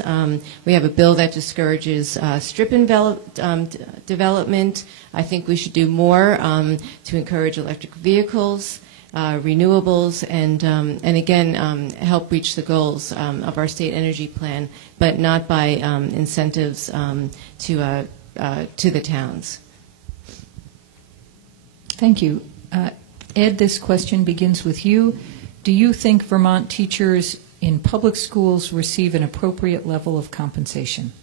We have a bill that discourages strip development. I think we should do more to encourage electric vehicles, renewables, and again, help reach the goals of our state energy plan, but not by incentives to the towns. Thank you. Ed, this question begins with you. Do you think Vermont teachers in public schools receive an appropriate level of compensation?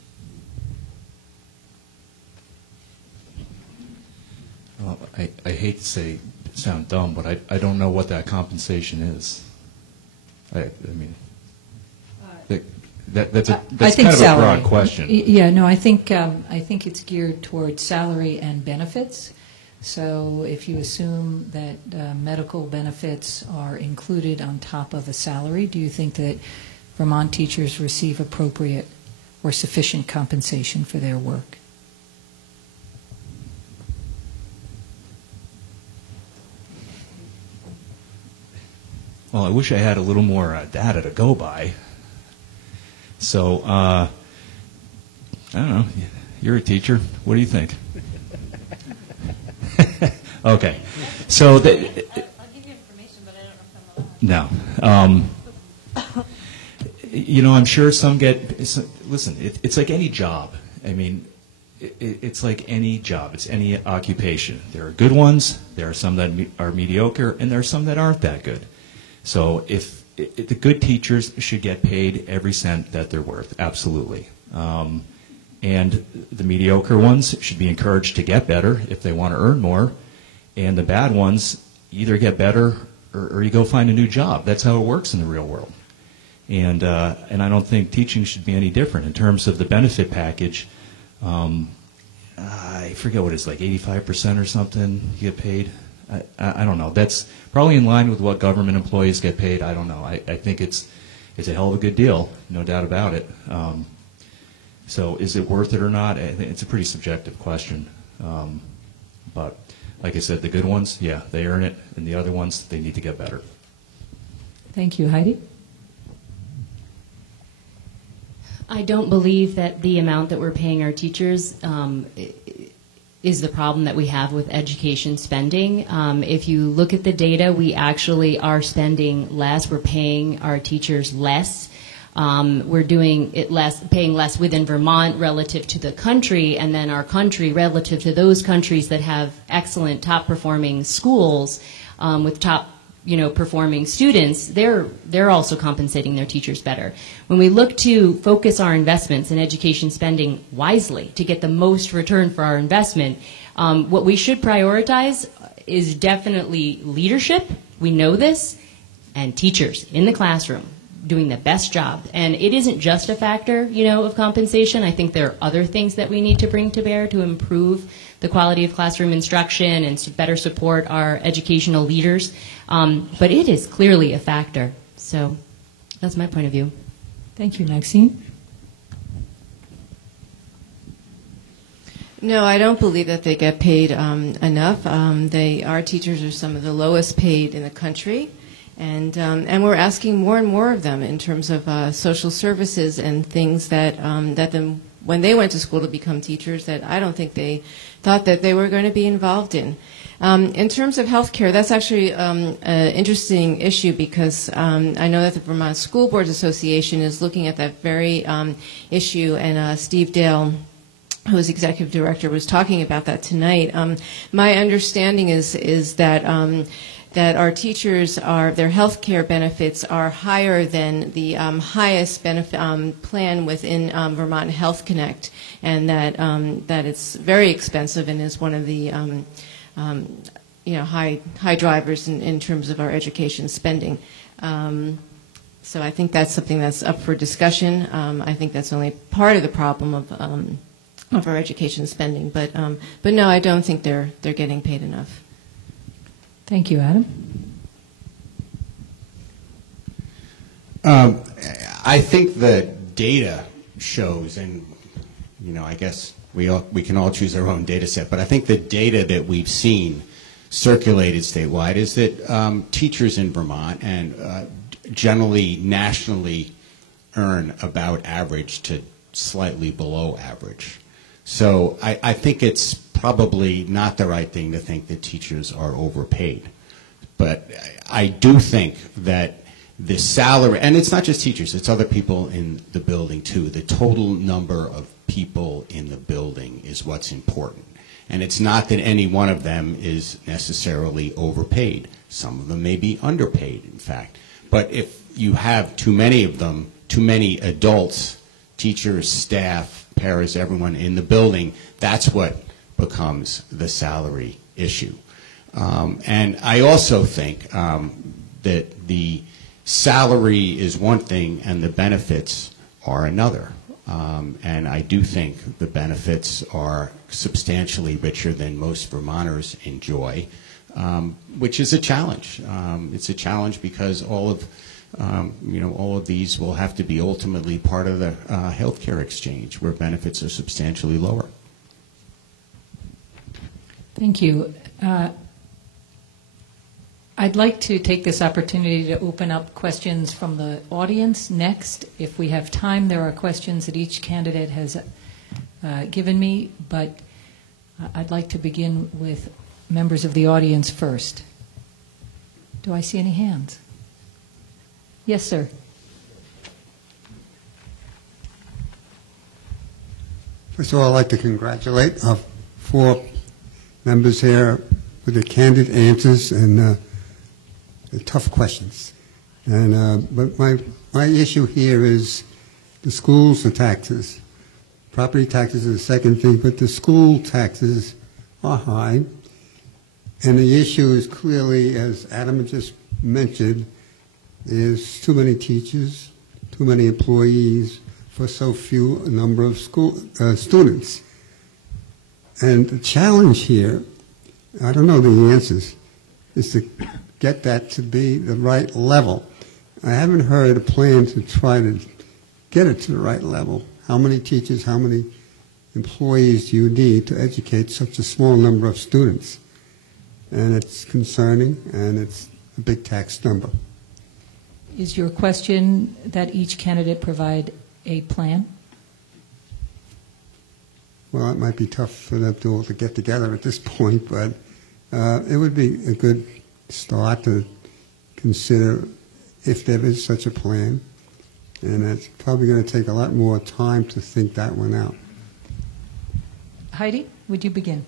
Well, I hate to sound dumb, but I don't know what that compensation is. I mean, that's kind of a broad question. Yeah, no, I think it's geared towards salary and benefits. So if you assume that medical benefits are included on top of a salary, do you think that Vermont teachers receive appropriate or sufficient compensation for their work? Well, I wish I had a little more data to go by. So, I don't know. You're a teacher. What do you think? Okay. So, I'll give you information, but I don't know if I'm allowed. no. I'm sure some get. Listen, it's like any job. I mean, it's like any job. It's any occupation. There are good ones. There are some that are mediocre, and there are some that aren't that good. So, if the good teachers should get paid every cent that they're worth, absolutely. And the mediocre ones should be encouraged to get better if they want to earn more. And the bad ones either get better or you go find a new job. That's how it works in the real world. And I don't think teaching should be any different. In terms of the benefit package, I forget what it's like, 85% or something you get paid. I don't know. That's probably in line with what government employees get paid. I don't know. I think it's a hell of a good deal, no doubt about it. So is it worth it or not? I think it's a pretty subjective question. But like I said, the good ones, yeah, they earn it. And the other ones, they need to get better. Thank you. Heidi? I don't believe that the amount that we're paying our teachers is the problem that we have with education spending. If you look at the data, we actually are spending less. We're paying our teachers less. We're doing it less, paying less within Vermont relative to the country, and then our country relative to those countries that have excellent top-performing schools with top, performing students. They're also compensating their teachers better. When we look to focus our investments in education spending wisely to get the most return for our investment, what we should prioritize is definitely leadership. We know this, and teachers in the classroom doing the best job. And it isn't just a factor, of compensation. I think there are other things that we need to bring to bear to improve the quality of classroom instruction and to better support our educational leaders. But it is clearly a factor. So that's my point of view. Thank you. Maxine? No, I don't believe that they get paid enough. Our teachers are some of the lowest paid in the country. And we're asking more and more of them in terms of social services and things that when they went to school to become teachers that I don't think they thought that they were going to be involved in. In terms of health care, that's actually an interesting issue because I know that the Vermont School Boards Association is looking at that very issue, and Steve Dale, who is executive director, was talking about that tonight. My understanding is that that our teachers their health care benefits are higher than the highest benefit plan within Vermont Health Connect, and that it's very expensive and is one of the high drivers in terms of our education spending. So I think that's something that's up for discussion. I think that's only part of the problem of our education spending. But no, I don't think they're getting paid enough. Thank you, Adam. I think the data shows, and I guess we can all choose our own data set, but I think the data that we've seen circulated statewide is that teachers in Vermont and generally nationally earn about average to slightly below average. So I think it's probably not the right thing to think that teachers are overpaid. But I do think that the salary, and it's not just teachers, it's other people in the building too, the total number of people in the building is what's important. And it's not that any one of them is necessarily overpaid. Some of them may be underpaid, in fact. But if you have too many of them, too many adults, teachers, staff, paras, everyone in the building, that's what becomes the salary issue. And I also think that the salary is one thing and the benefits are another. And I do think the benefits are substantially richer than most Vermonters enjoy, which is a challenge. It's a challenge because all of these will have to be ultimately part of the healthcare exchange, where benefits are substantially lower. Thank you. I'd like to take this opportunity to open up questions from the audience next. If we have time, there are questions that each candidate has given me, but I'd like to begin with members of the audience first. Do I see any hands? Yes, sir. First of all, I'd like to congratulate our 4 members here with the candid answers and the tough questions. And but my issue here is the schools and taxes. Property taxes is the second thing, but the school taxes are high. And the issue is clearly, as Adam just mentioned, is too many teachers, too many employees for so few number of school students. And the challenge here, I don't know the answers, is to get that to be the right level. I haven't heard a plan to try to get it to the right level. How many teachers, how many employees do you need to educate such a small number of students? And it's concerning, and it's a big tax number. Is your question that each candidate provide a plan? Well, it might be tough for them to all to get together at this point, but it would be a good start to consider if there is such a plan. And it's probably going to take a lot more time to think that one out. Heidi, would you begin?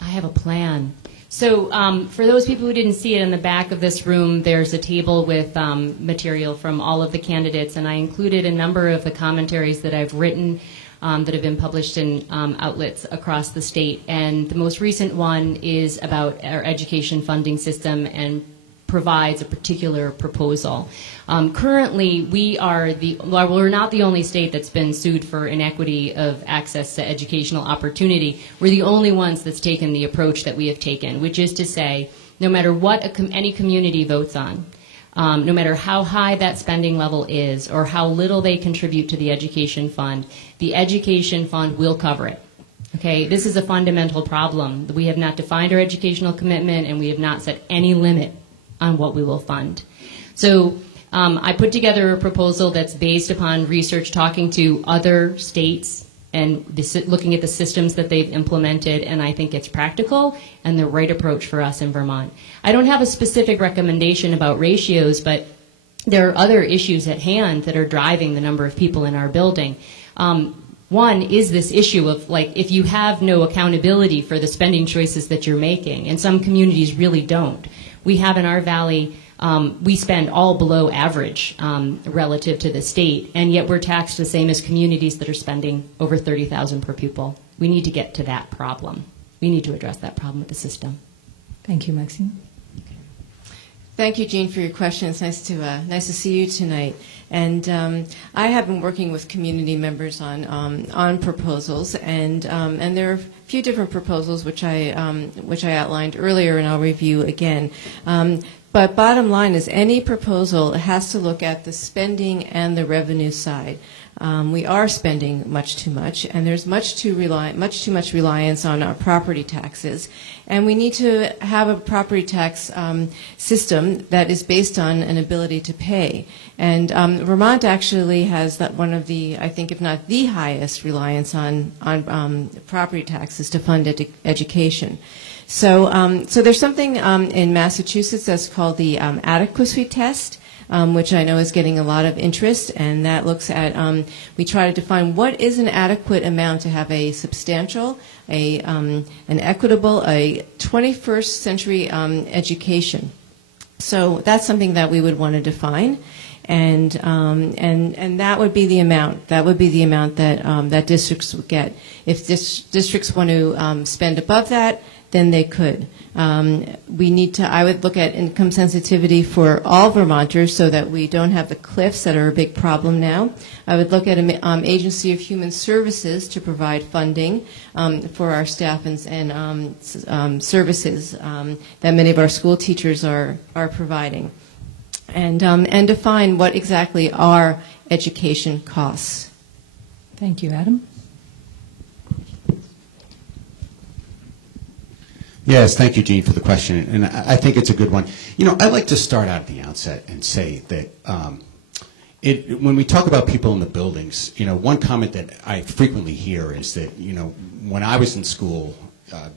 I have a plan. So for those people who didn't see it, in the back of this room, there's a table with material from all of the candidates, and I included a number of the commentaries that I've written that have been published in outlets across the state. And the most recent one is about our education funding system and provides a particular proposal. Currently, we're not the only state that's been sued for inequity of access to educational opportunity. We're the only ones that's taken the approach that we have taken, which is to say, no matter what any community votes on, no matter how high that spending level is or how little they contribute to the education fund will cover it. Okay, this is a fundamental problem. We have not defined our educational commitment, and we have not set any limit on what we will fund. So I put together a proposal that's based upon research, talking to other states and looking at the systems that they've implemented, and I think it's practical and the right approach for us in Vermont. I don't have a specific recommendation about ratios, but there are other issues at hand that are driving the number of people in our building. One is this issue of, like, if you have no accountability for the spending choices that you're making, and some communities really don't. We have in our valley, we spend all below average relative to the state, and yet we're taxed the same as communities that are spending over $30,000 per pupil. We need to get to that problem. We need to address that problem with the system. Thank you, Maxine. Thank you, Jean, for your question. It's nice to see you tonight. And I have been working with community members on proposals, and there are a few different proposals which I outlined earlier, and I'll review again. But bottom line is, any proposal has to look at the spending and the revenue side. We are spending much too much, and there's much too much reliance on our property taxes. And we need to have a property tax system that is based on an ability to pay. And Vermont actually has one of the, I think, if not the highest reliance on property taxes to fund education. So there's something in Massachusetts that's called the adequacy test, which I know is getting a lot of interest, and that looks at, we try to define what is an adequate amount to have a substantial, an equitable, a 21st century education. So that's something that we would want to define, and that would be the amount. That would be the amount that that districts would get. If districts want to spend above that, then they could. We need to, I would look at income sensitivity for all Vermonters so that we don't have the cliffs that are a big problem now. I would look at an Agency of Human Services to provide funding for our staff and services that many of our school teachers are providing. And define what exactly are education costs. Thank you, Adam. Yes, thank you, Jean, for the question, and I think it's a good one. You know, I'd like to start out at the outset and say that when we talk about people in the buildings, you know, one comment that I frequently hear is that, you know, when I was in school,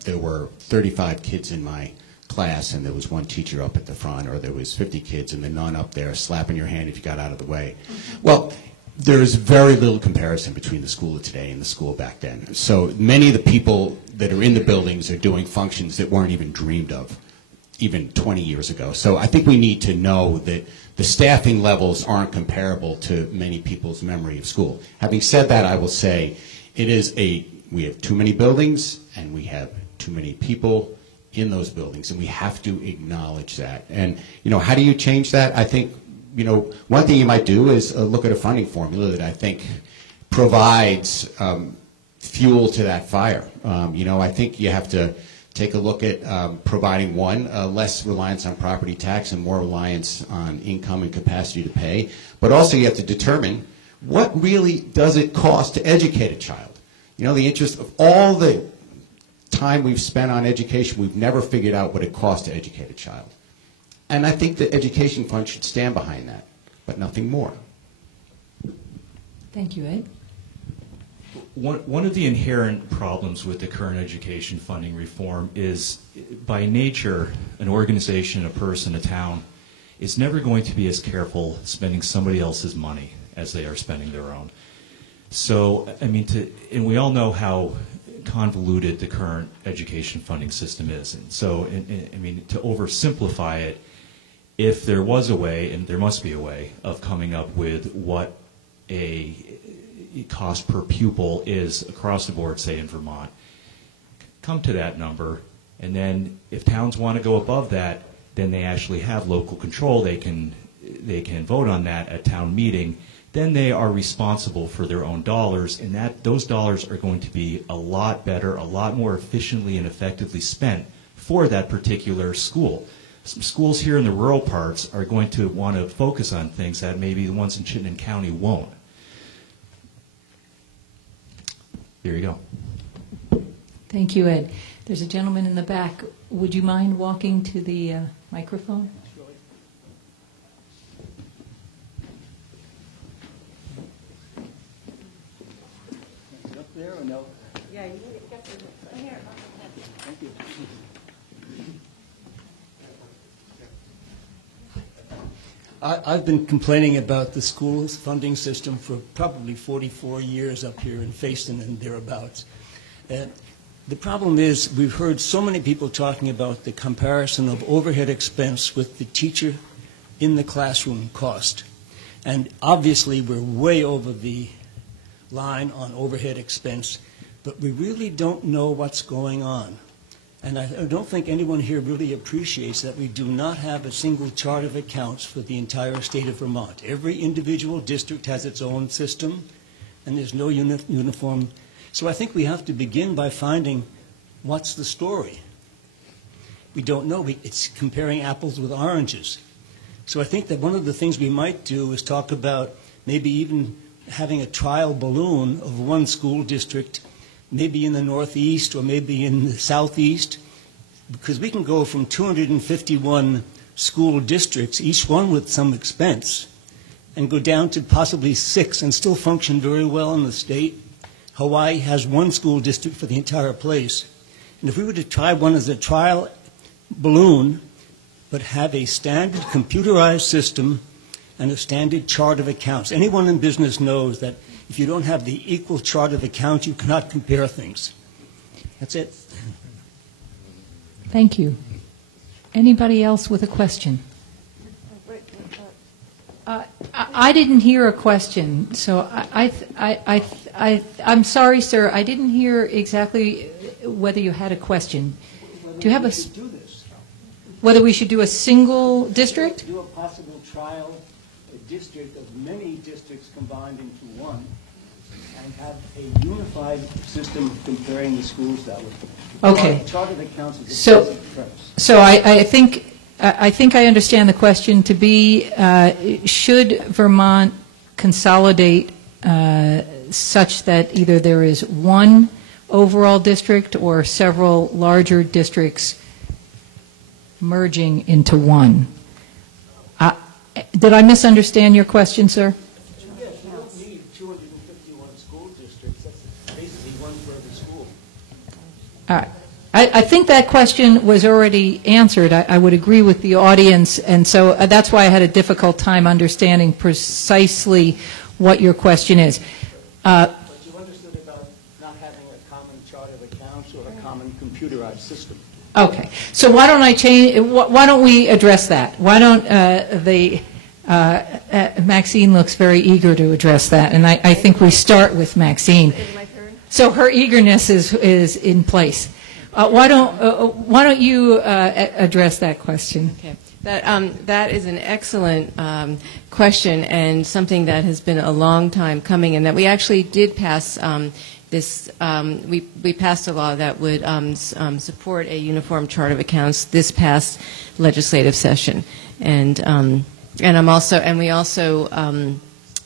there were 35 kids in my class, and there was one teacher up at the front, or there was 50 kids and the nun up there slapping your hand if you got out of the way. Well, there is very little comparison between the school of today and the school back then. So many of the people that are in the buildings are doing functions that weren't even dreamed of even 20 years ago. So I think we need to know that the staffing levels aren't comparable to many people's memory of school. Having said that, I will say we have too many buildings and we have too many people in those buildings, and we have to acknowledge that. And, you know, how do you change that? I think, you know, one thing you might do is look at a funding formula that I think provides fuel to that fire. You know, I think you have to take a look at providing less reliance on property tax and more reliance on income and capacity to pay. But also you have to determine what really does it cost to educate a child. You know, the interest of all the time we've spent on education, we've never figured out what it costs to educate a child. And I think the education fund should stand behind that, but nothing more. Thank you, Ed. One of the inherent problems with the current education funding reform is, by nature, an organization, a person, a town is never going to be as careful spending somebody else's money as they are spending their own. So, I mean, and we all know how convoluted the current education funding system is. And so, I mean, to oversimplify it, if there was a way, and there must be a way, of coming up with what a cost per pupil is across the board, say in Vermont, come to that number, and then if towns want to go above that, then they actually have local control. They can vote on that at town meeting. Then they are responsible for their own dollars, and those dollars are going to be a lot better, a lot more efficiently and effectively spent for that particular school. Some schools here in the rural parts are going to want to focus on things that maybe the ones in Chittenden County won't. There you go. Thank you, Ed. There's a gentleman in the back. Would you mind walking to the microphone? Up there or no? Yeah, you need to get there. Here. Thank you. I've been complaining about the school's funding system for probably 44 years up here in Facein and thereabouts. The problem is we've heard so many people talking about the comparison of overhead expense with the teacher in the classroom cost. And obviously we're way over the line on overhead expense, but we really don't know what's going on. And I don't think anyone here really appreciates that we do not have a single chart of accounts for the entire state of Vermont. Every individual district has its own system, and there's no uniform. So I think we have to begin by finding what's the story. We don't know. It's comparing apples with oranges. So I think that one of the things we might do is talk about maybe even having a trial balloon of one school district, maybe in the Northeast or maybe in the Southeast, because we can go from 251 school districts, each one with some expense, and go down to possibly 6 and still function very well in the state. Hawaii has one school district for the entire place. And if we were to try one as a trial balloon, but have a standard computerized system and a standard chart of accounts. Anyone in business knows that if you don't have the equal chart of accounts, you cannot compare things. That's it. Thank you. Anybody else with a question? I didn't hear a question, so I'm sorry, sir. I didn't hear exactly whether you had a question. Do you have a? Whether we should do a single district? Do a possible trial, a district of many districts combined into one, and have a unified system comparing the schools that way. Okay. Chart of accounts is So I think I understand the question to be: should Vermont consolidate such that either there is one overall district or several larger districts merging into one? Did I misunderstand your question, sir? Yes, you don't need 251 school districts. That's basically one for every school. All right. I think that question was already answered. I would agree with the audience, and so that's why I had a difficult time understanding precisely what your question is. But you understood about not having a common chart of accounts or a common computerized system. Okay, so why don't I change? Why don't we address that? Why don't Maxine looks very eager to address that, and I think we start with Maxine. Is it my turn? So her eagerness is in place. Why don't you address that question? Okay. That is an excellent question and something that has been a long time coming, and that we actually did pass we passed a law that would support a uniform chart of accounts this past legislative session, and we also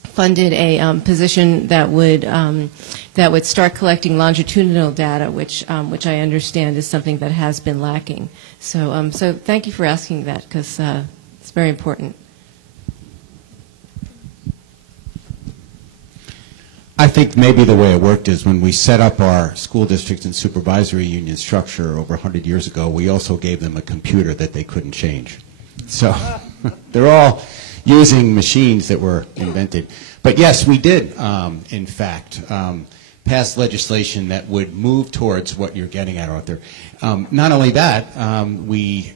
funded a position that would start collecting longitudinal data, which I understand is something that has been lacking. So thank you for asking that, because it's very important. I think maybe the way it worked is when we set up our school district and supervisory union structure over 100 years ago, we also gave them a computer that they couldn't change. So they're all using machines that were invented. But yes, we did, in fact, pass legislation that would move towards what you're getting at, Arthur. Not only that, we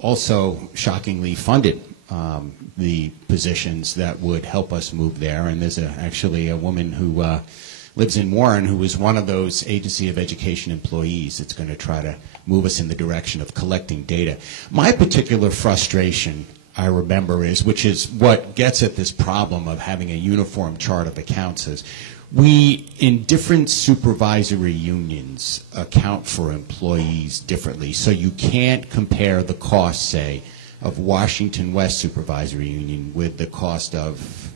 also shockingly funded the positions that would help us move there. And there's actually a woman who lives in Warren who is one of those Agency of Education employees that's going to try to move us in the direction of collecting data. My particular frustration, I remember, which is what gets at this problem of having a uniform chart of accounts, is we, in different supervisory unions, account for employees differently. So you can't compare the cost, say, of Washington West Supervisory Union with the cost of,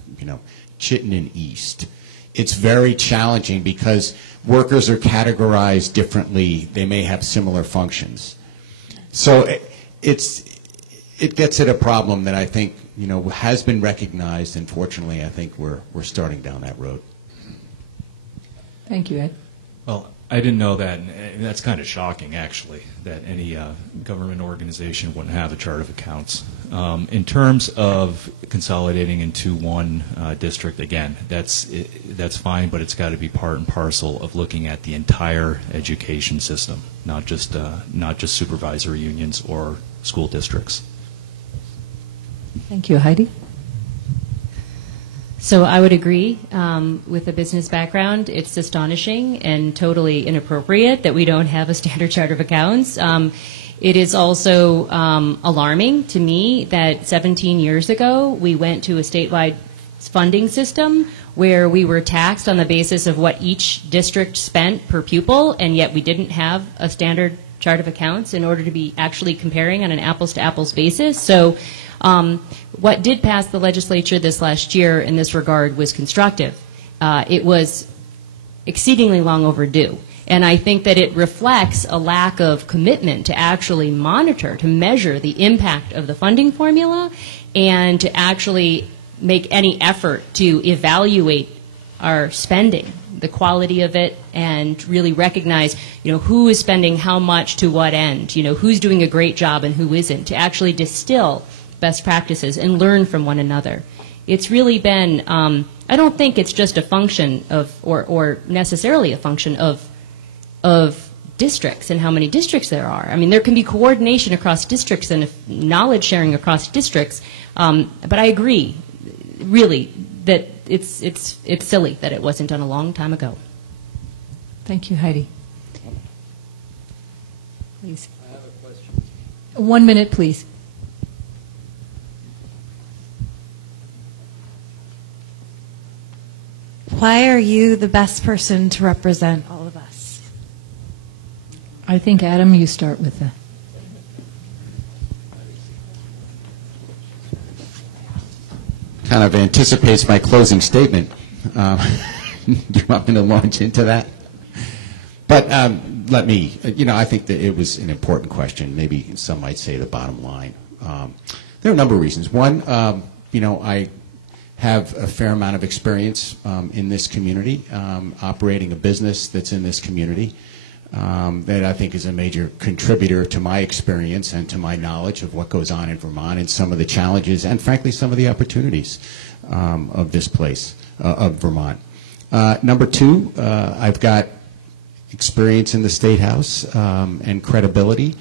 Chittenden East. It's very challenging because workers are categorized differently. They may have similar functions. So it gets at a problem that I think, has been recognized, and fortunately I think we're starting down that road. Thank you, Ed. Well, I didn't know that, and that's kind of shocking, actually, that any government organization wouldn't have a chart of accounts. In terms of consolidating into one district, again, that's fine, but it's got to be part and parcel of looking at the entire education system, not just supervisory unions or school districts. Thank you, Heidi. So I would agree with a business background. It's astonishing and totally inappropriate that we don't have a standard chart of accounts. It is also alarming to me that 17 years ago we went to a statewide funding system where we were taxed on the basis of what each district spent per pupil, and yet we didn't have a standard chart of accounts in order to be actually comparing on an apples-to-apples basis. So what did pass the legislature this last year in this regard was constructive. It was exceedingly long overdue. And I think that it reflects a lack of commitment to actually monitor, to measure the impact of the funding formula, and to actually make any effort to evaluate our spending, the quality of it, and really recognize, who is spending how much to what end, who's doing a great job and who isn't, to actually distill best practices and learn from one another. It's really been, I don't think it's just a function of, or necessarily a function of districts and how many districts there are. I mean, there can be coordination across districts and knowledge sharing across districts, but I agree, really, that it's silly that it wasn't done a long time ago. Thank you, Heidi. Please. I have a question. 1 minute, please. Why are you the best person to represent all of us? I think, Adam, you start with that. Kind of anticipates my closing statement. Do you want me to launch into that? But let me, I think that it was an important question. Maybe some might say the bottom line. There are a number of reasons. One, I have a fair amount of experience in this community, operating a business that's in this community. That I think is a major contributor to my experience and to my knowledge of what goes on in Vermont and some of the challenges and, frankly, some of the opportunities of this place, of Vermont. Number two, I've got experience in the State House and credibility.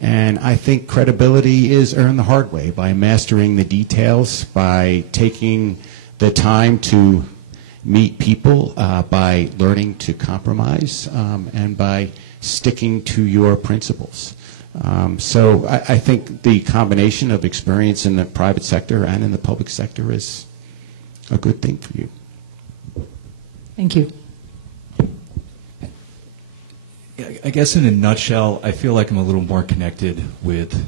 And I think credibility is earned the hard way by mastering the details, by taking the time to meet people, by learning to compromise, and by sticking to your principles. So I think the combination of experience in the private sector and in the public sector is a good thing for you. Thank you. I guess in a nutshell, I feel like I'm a little more connected with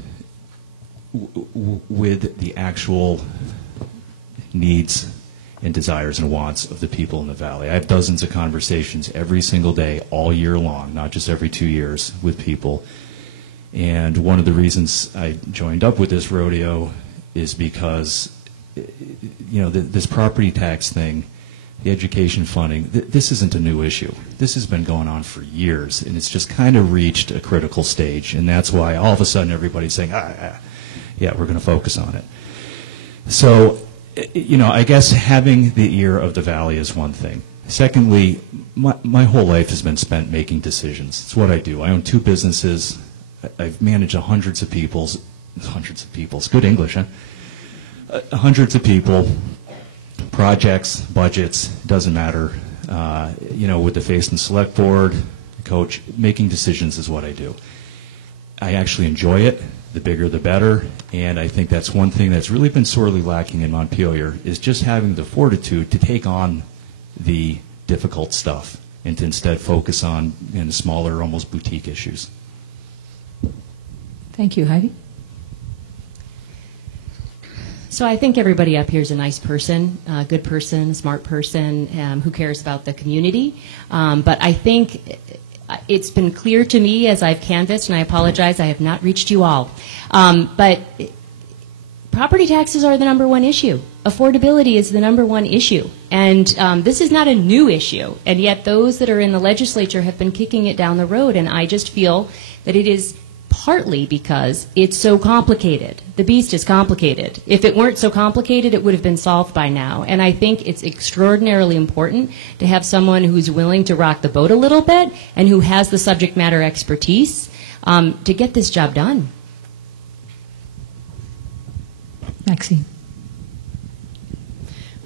the actual needs and desires and wants of the people in the Valley. I have dozens of conversations every single day, all year long, not just every 2 years, with people. And one of the reasons I joined up with this rodeo is because, this property tax thing, the education funding, this isn't a new issue. This has been going on for years, and it's just kind of reached a critical stage. And that's why all of a sudden everybody's saying, yeah, we're going to focus on it. So, I guess having the ear of the Valley is one thing. Secondly, my whole life has been spent making decisions. It's what I do. I own 2 businesses. I've managed hundreds of people, good English, huh? Hundreds of people, projects, budgets, doesn't matter. With the Face and Select Board, coach, making decisions is what I do. I actually enjoy it. The bigger the better, and I think that's one thing that's really been sorely lacking in Montpelier is just having the fortitude to take on the difficult stuff and to instead focus on smaller, almost boutique issues. Thank you, Heidi. So I think everybody up here is a nice person, a good person, a smart person who cares about the community. But I think it's been clear to me as I've canvassed, and I apologize, I have not reached you all. But property taxes are the number one issue. Affordability is the number one issue. And this is not a new issue. And yet those that are in the legislature have been kicking it down the road. And I just feel that it is partly because it's so complicated. The beast is complicated. If it weren't so complicated, it would have been solved by now. And I think it's extraordinarily important to have someone who's willing to rock the boat a little bit and who has the subject matter expertise to get this job done. Maxine.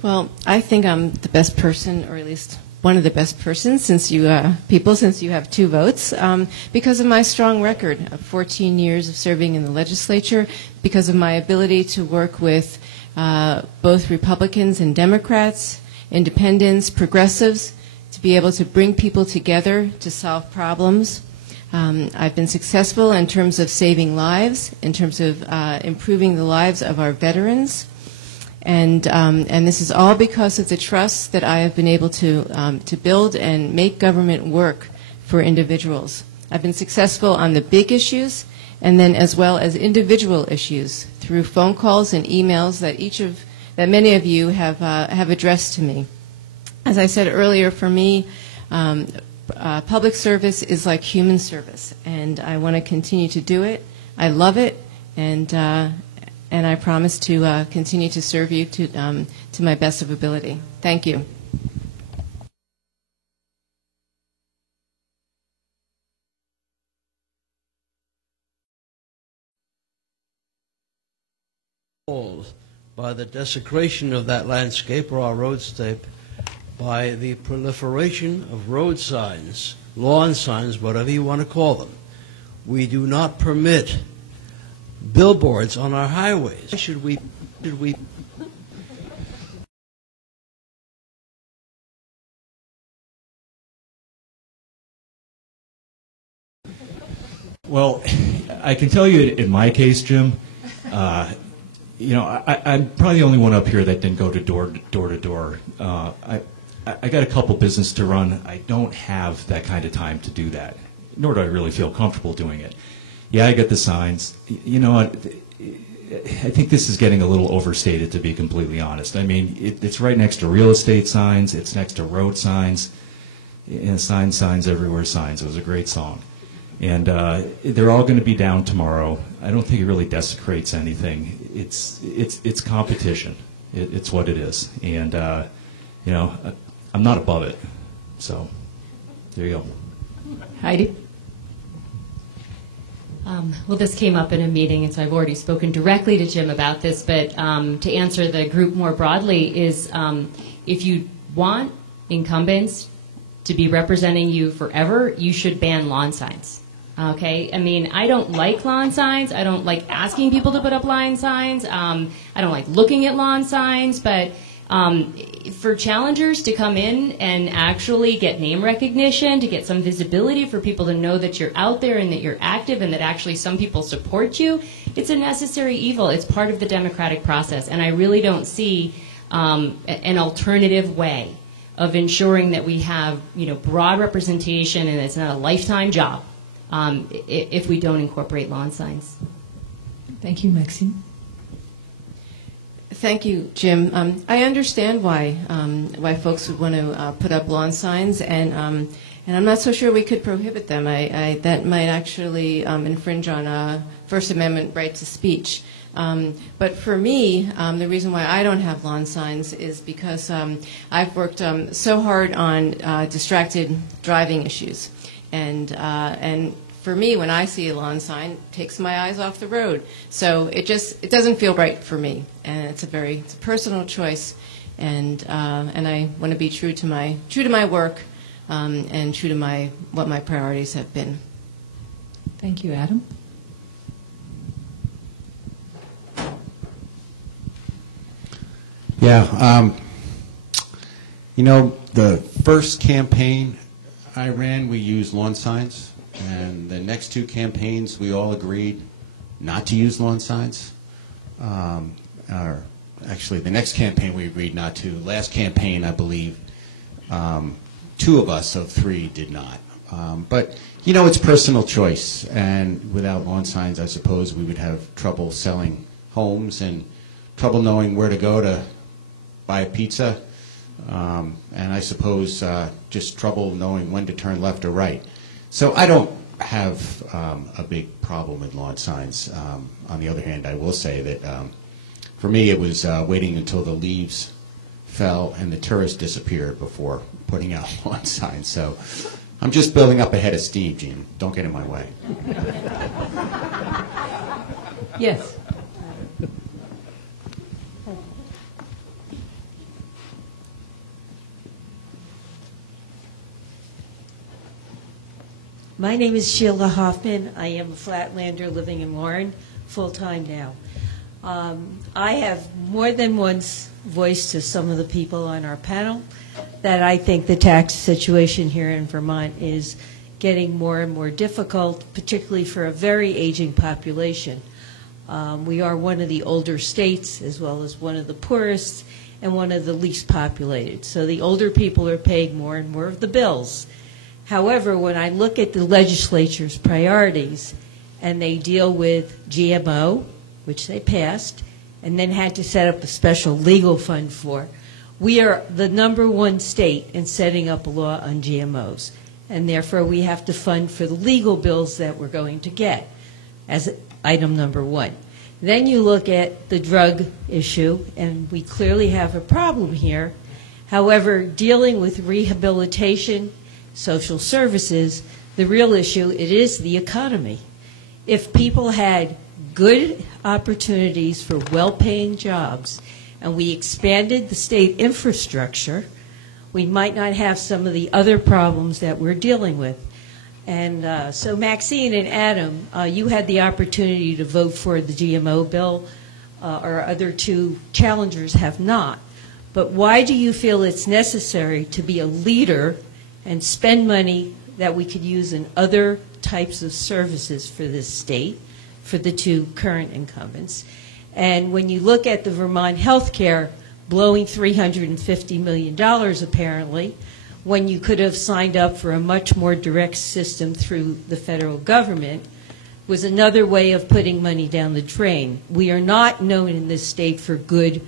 Well, I think I'm the best person, or at least one of the best persons, since you have 2 votes, because of my strong record of 14 years of serving in the legislature, because of my ability to work with both Republicans and Democrats, independents, progressives, to be able to bring people together to solve problems. I've been successful in terms of saving lives, in terms of improving the lives of our veterans. And this is all because of the trust that I have been able to build and make government work for individuals. I've been successful on the big issues, and then as well as individual issues through phone calls and emails that many of you have addressed to me. As I said earlier, for me, public service is like human service, and I want to continue to do it. I love it, and I promise to continue to serve you to my best of ability. Thank you. By the desecration of that landscape or our roadscape, by the proliferation of road signs, lawn signs, whatever you want to call them. We do not permit billboards on our highways. Should we Well, I can tell you in my case, Jim, I'm probably the only one up here that didn't go to door to door. I got a couple business to run. I don't have that kind of time to do that, nor do I really feel comfortable doing it. Yeah, I get the signs. You know what? I think this is getting a little overstated, to be completely honest. I mean, it's right next to real estate signs. It's next to road signs. And signs everywhere, signs. It was a great song. And they're all going to be down tomorrow. I don't think it really desecrates anything. It's competition. It's what it is. And, I'm not above it. So there you go. Heidi? Well, this came up in a meeting, and so I've already spoken directly to Jim about this, but to answer the group more broadly is if you want incumbents to be representing you forever, you should ban lawn signs. Okay? I mean, I don't like lawn signs. I don't like asking people to put up lawn signs. I don't like looking at lawn signs, but for challengers to come in and actually get name recognition, to get some visibility for people to know that you're out there and that you're active and that actually some people support you, it's a necessary evil. It's part of the democratic process. And I really don't see an alternative way of ensuring that we have broad representation and it's not a lifetime job if we don't incorporate lawn signs. Thank you, Maxine. Thank you, Jim. I understand why folks would want to put up lawn signs, and I'm not so sure we could prohibit them. That might actually infringe on First Amendment right to speech. But for me, the reason why I don't have lawn signs is because I've worked so hard on distracted driving issues, and for me, when I see a lawn sign, it takes my eyes off the road. So it doesn't feel right for me, and it's a personal choice, and I want to be true to my work, and true to what my priorities have been. Thank you, Adam. Yeah, the first campaign I ran, we used lawn signs. And the next 2 campaigns, we all agreed not to use lawn signs. Actually, the next campaign we agreed not to. Last campaign, I believe, 2 of us of 3 did not. But, it's personal choice. And without lawn signs, I suppose we would have trouble selling homes and trouble knowing where to go to buy a pizza. And I suppose just trouble knowing when to turn left or right. So I don't have a big problem with lawn signs. On the other hand, I will say that for me it was waiting until the leaves fell and the tourists disappeared before putting out lawn signs. So I'm just building up a head of steam, Gene. Don't get in my way. Yes. My name is Sheila Hoffman. I am a Flatlander living in Warren, full-time now. I have more than once voiced to some of the people on our panel that I think the tax situation here in Vermont is getting more and more difficult, particularly for a very aging population. We are one of the older states, as well as one of the poorest and one of the least populated. So the older people are paying more and more of the bills. However, when I look at the legislature's priorities, and they deal with GMO, which they passed, and then had to set up a special legal fund for, we are the #1 state in setting up a law on GMOs. And therefore, we have to fund for the legal bills that we're going to get as item #1. Then you look at the drug issue, and we clearly have a problem here. However, dealing with rehabilitation, social services, the real issue, it is the economy. If people had good opportunities for well-paying jobs and we expanded the state infrastructure, we might not have some of the other problems that we're dealing with. And so Maxine and Adam, you had the opportunity to vote for the GMO bill. Our other two challengers have not. But why do you feel it's necessary to be a leader and spend money that we could use in other types of services for this state, for the two current incumbents? And when you look at the Vermont healthcare blowing $350 million apparently, when you could have signed up for a much more direct system through the federal government, was another way of putting money down the drain. We are not known in this state for good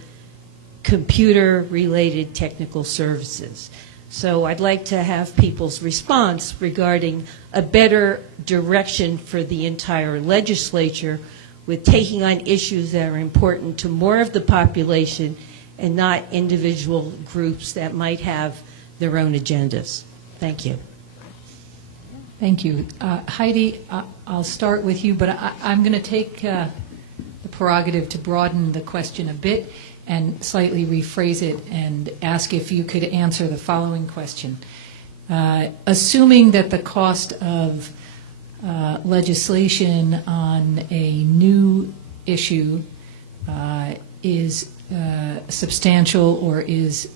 computer-related technical services. So I'd like to have people's response regarding a better direction for the entire legislature with taking on issues that are important to more of the population and not individual groups that might have their own agendas. Thank you. Thank you. Heidi, I'll start with you, but I'm going to take the prerogative to broaden the question a bit and slightly rephrase it and ask if you could answer the following question. Assuming that the cost of legislation on a new issue is substantial or is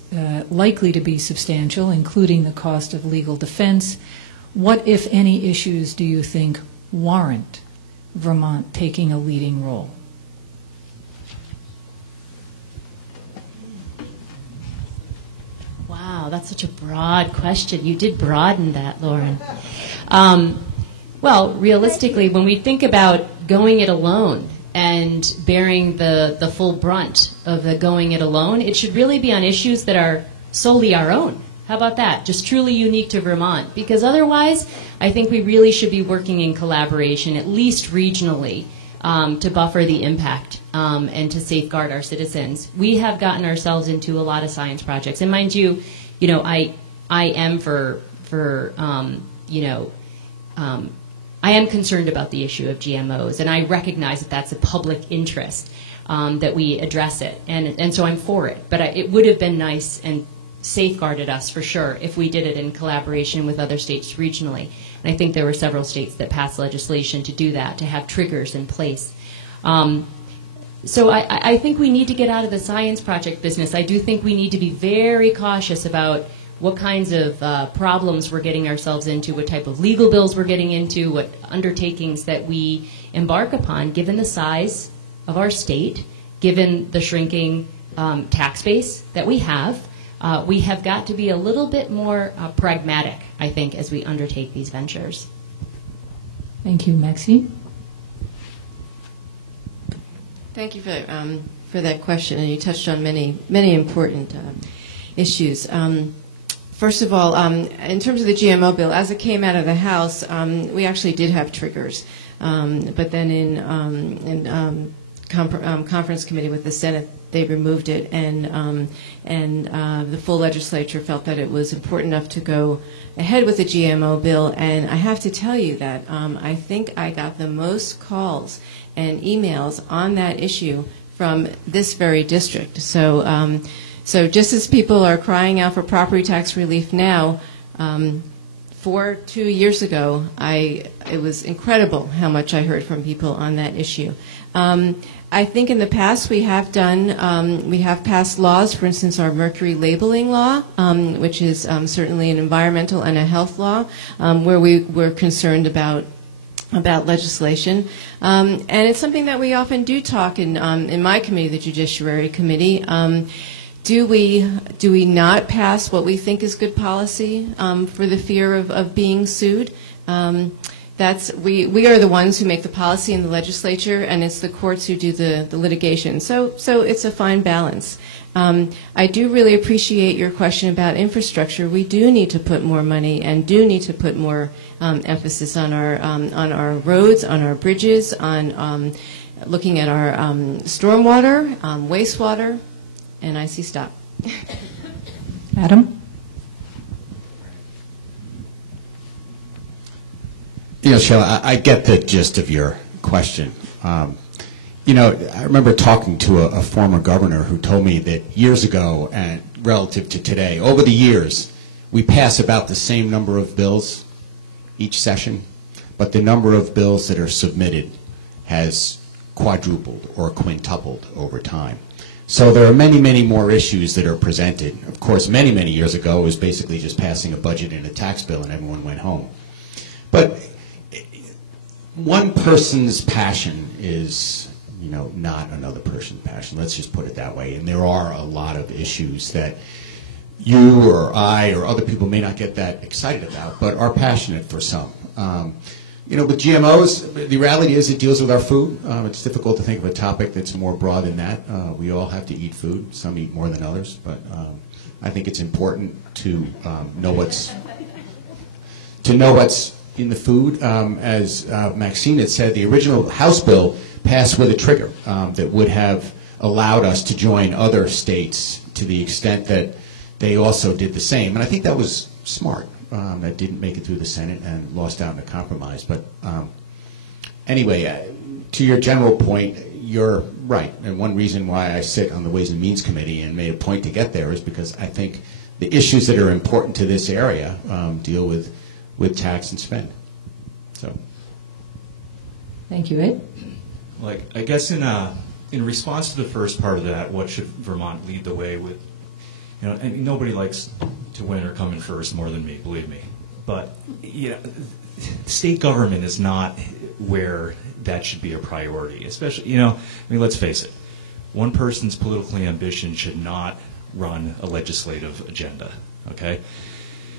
likely to be substantial, including the cost of legal defense, what, if any, issues do you think warrant Vermont taking a leading role? Wow, that's such a broad question. You did broaden that, Lauren. Well, realistically, when we think about going it alone and bearing the full brunt of the going it alone, it should really be on issues that are solely our own. How about that? Just truly unique to Vermont. Because otherwise, I think we really should be working in collaboration, at least regionally, to buffer the impact and to safeguard our citizens. We have gotten ourselves into a lot of science projects. And mind you, I am I am concerned about the issue of GMOs, and I recognize that that's a public interest, that we address it. And so I'm for it. But it would have been nice and safeguarded us for sure if we did it in collaboration with other states regionally. And I think there were several states that passed legislation to do that, to have triggers in place. So I think we need to get out of the science project business. I do think we need to be very cautious about what kinds of problems we're getting ourselves into, what type of legal bills we're getting into, what undertakings that we embark upon, given the size of our state, given the shrinking tax base that we have. We have got to be a little bit more pragmatic, I think, as we undertake these ventures. Thank you. Maxine? Thank you for that question, and you touched on many important issues. First of all, in terms of the GMO bill, as it came out of the House, we actually did have triggers. But then in conference committee with the Senate, they removed it, and the full legislature felt that it was important enough to go ahead with the GMO bill. And I have to tell you that I think I got the most calls and emails on that issue from this very district. So just as people are crying out for property tax relief now, 2 years ago, it was incredible how much I heard from people on that issue. I think in the past we have passed laws, for instance, our mercury labeling law, which is certainly an environmental and a health law, where we were concerned about legislation. And it's something that we often do talk in my committee, the Judiciary Committee. Do we not pass what we think is good policy for the fear of being sued? We are the ones who make the policy in the legislature, and it's the courts who do the litigation. So it's a fine balance. I do really appreciate your question about infrastructure. We do need to put more money and do need to put more emphasis on our roads, on our bridges, on looking at our stormwater, wastewater, and I see stop. Adam? You know, Sheila, I get the gist of your question. You know, I remember talking to a former governor who told me that years ago, and relative to today, over the years, we pass about the same number of bills each session, but the number of bills that are submitted has quadrupled or quintupled over time. So there are many, many more issues that are presented. Of course, many, many years ago, it was basically just passing a budget and a tax bill and everyone went home. But one person's passion is, you know, not another person's passion. Let's just put it that way. And there are a lot of issues that you or I or other people may not get that excited about, but are passionate for some. You know, with GMOs, the reality is it deals with our food. It's difficult to think of a topic that's more broad than that. We all have to eat food. Some eat more than others, but I think it's important to know what's in the food. As Maxine had said, the original House bill passed with a trigger that would have allowed us to join other states to the extent that they also did the same. And I think that was smart. That didn't make it through the Senate and lost out in a compromise. But anyway, to your general point, you're right. And one reason why I sit on the Ways and Means Committee and made a point to get there is because I think the issues that are important to this area deal with tax and spend. So, Thank you, Ed. Like, I guess in response to the first part of that, what should Vermont lead the way with? You know, and nobody likes to win or come in first more than me, believe me. But you know, state government is not where that should be a priority. Especially, you know, I mean, let's face it. One person's political ambition should not run a legislative agenda. Okay.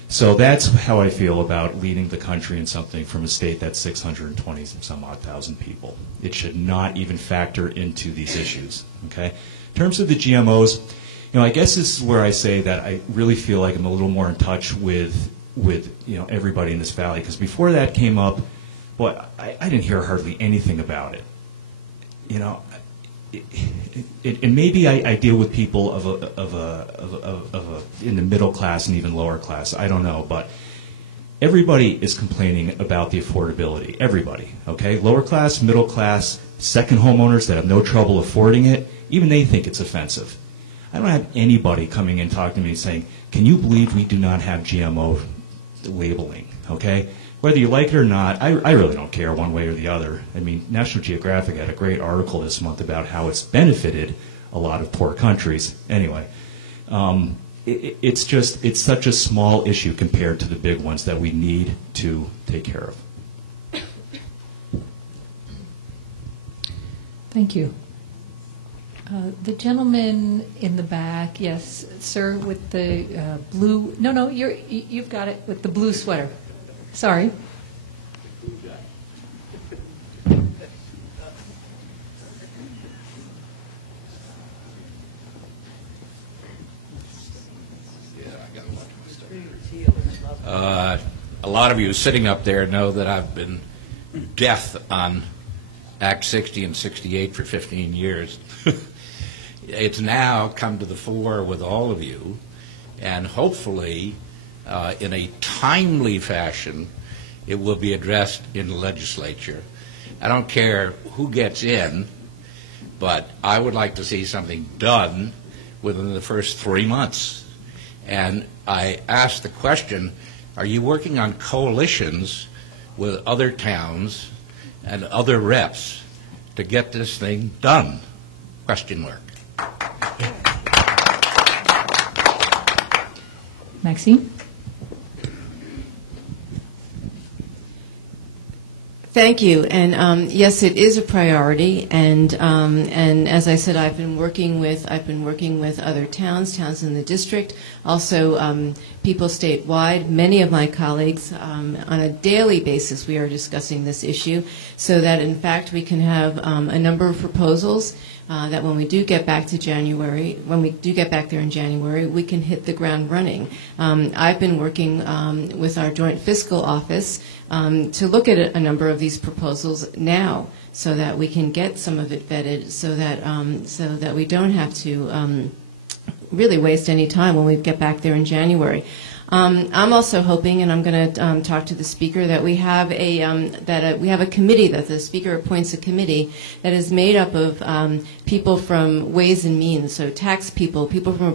So that's how I feel about leading the country in something from a state that's 620 some odd thousand people. It should not even factor into these issues. Okay. In terms of the GMOs, you know, I guess this is where I say that I really feel like I'm a little more in touch with you know, everybody in this valley, because before that came up, boy, I didn't hear hardly anything about it. You know, and maybe I deal with people in the middle class and even lower class. I don't know, but everybody is complaining about the affordability. Everybody, okay? Lower class, middle class, second homeowners that have no trouble affording it, even they think it's offensive. I don't have anybody coming in talking to me saying, can you believe we do not have GMO labeling, okay? Whether you like it or not, I really don't care one way or the other. I mean, National Geographic had a great article this month about how it's benefited a lot of poor countries. Anyway, it's such a small issue compared to the big ones that we need to take care of. Thank you. The gentleman in the back, yes, sir, with the blue. No, you've got it with the blue sweater. Sorry. A lot of you sitting up there know that I've been deaf on Act 60 and 68 for 15 years. It's now come to the fore with all of you, and hopefully in a timely fashion it will be addressed in the legislature. I don't care who gets in, but I would like to see something done within the first 3 months. And I asked the question, Are you working on coalitions with other towns and other reps to get this thing done? Question mark. Maxine? Thank you. And yes, it is a priority. And as I said, I've been working with other towns in the district, also people statewide. Many of my colleagues, on a daily basis, we are discussing this issue, so that in fact we can have a number of proposals that when we do get back to January, when we do get back there in January, we can hit the ground running. I've been working with our joint fiscal office to look at a number of these proposals now, so that we can get some of it vetted, so that we don't have to really waste any time when we get back there in January. I'm also hoping, and I'm going to talk to the speaker, that we have a committee, that the speaker appoints a committee that is made up of people from Ways and Means, so tax people, people from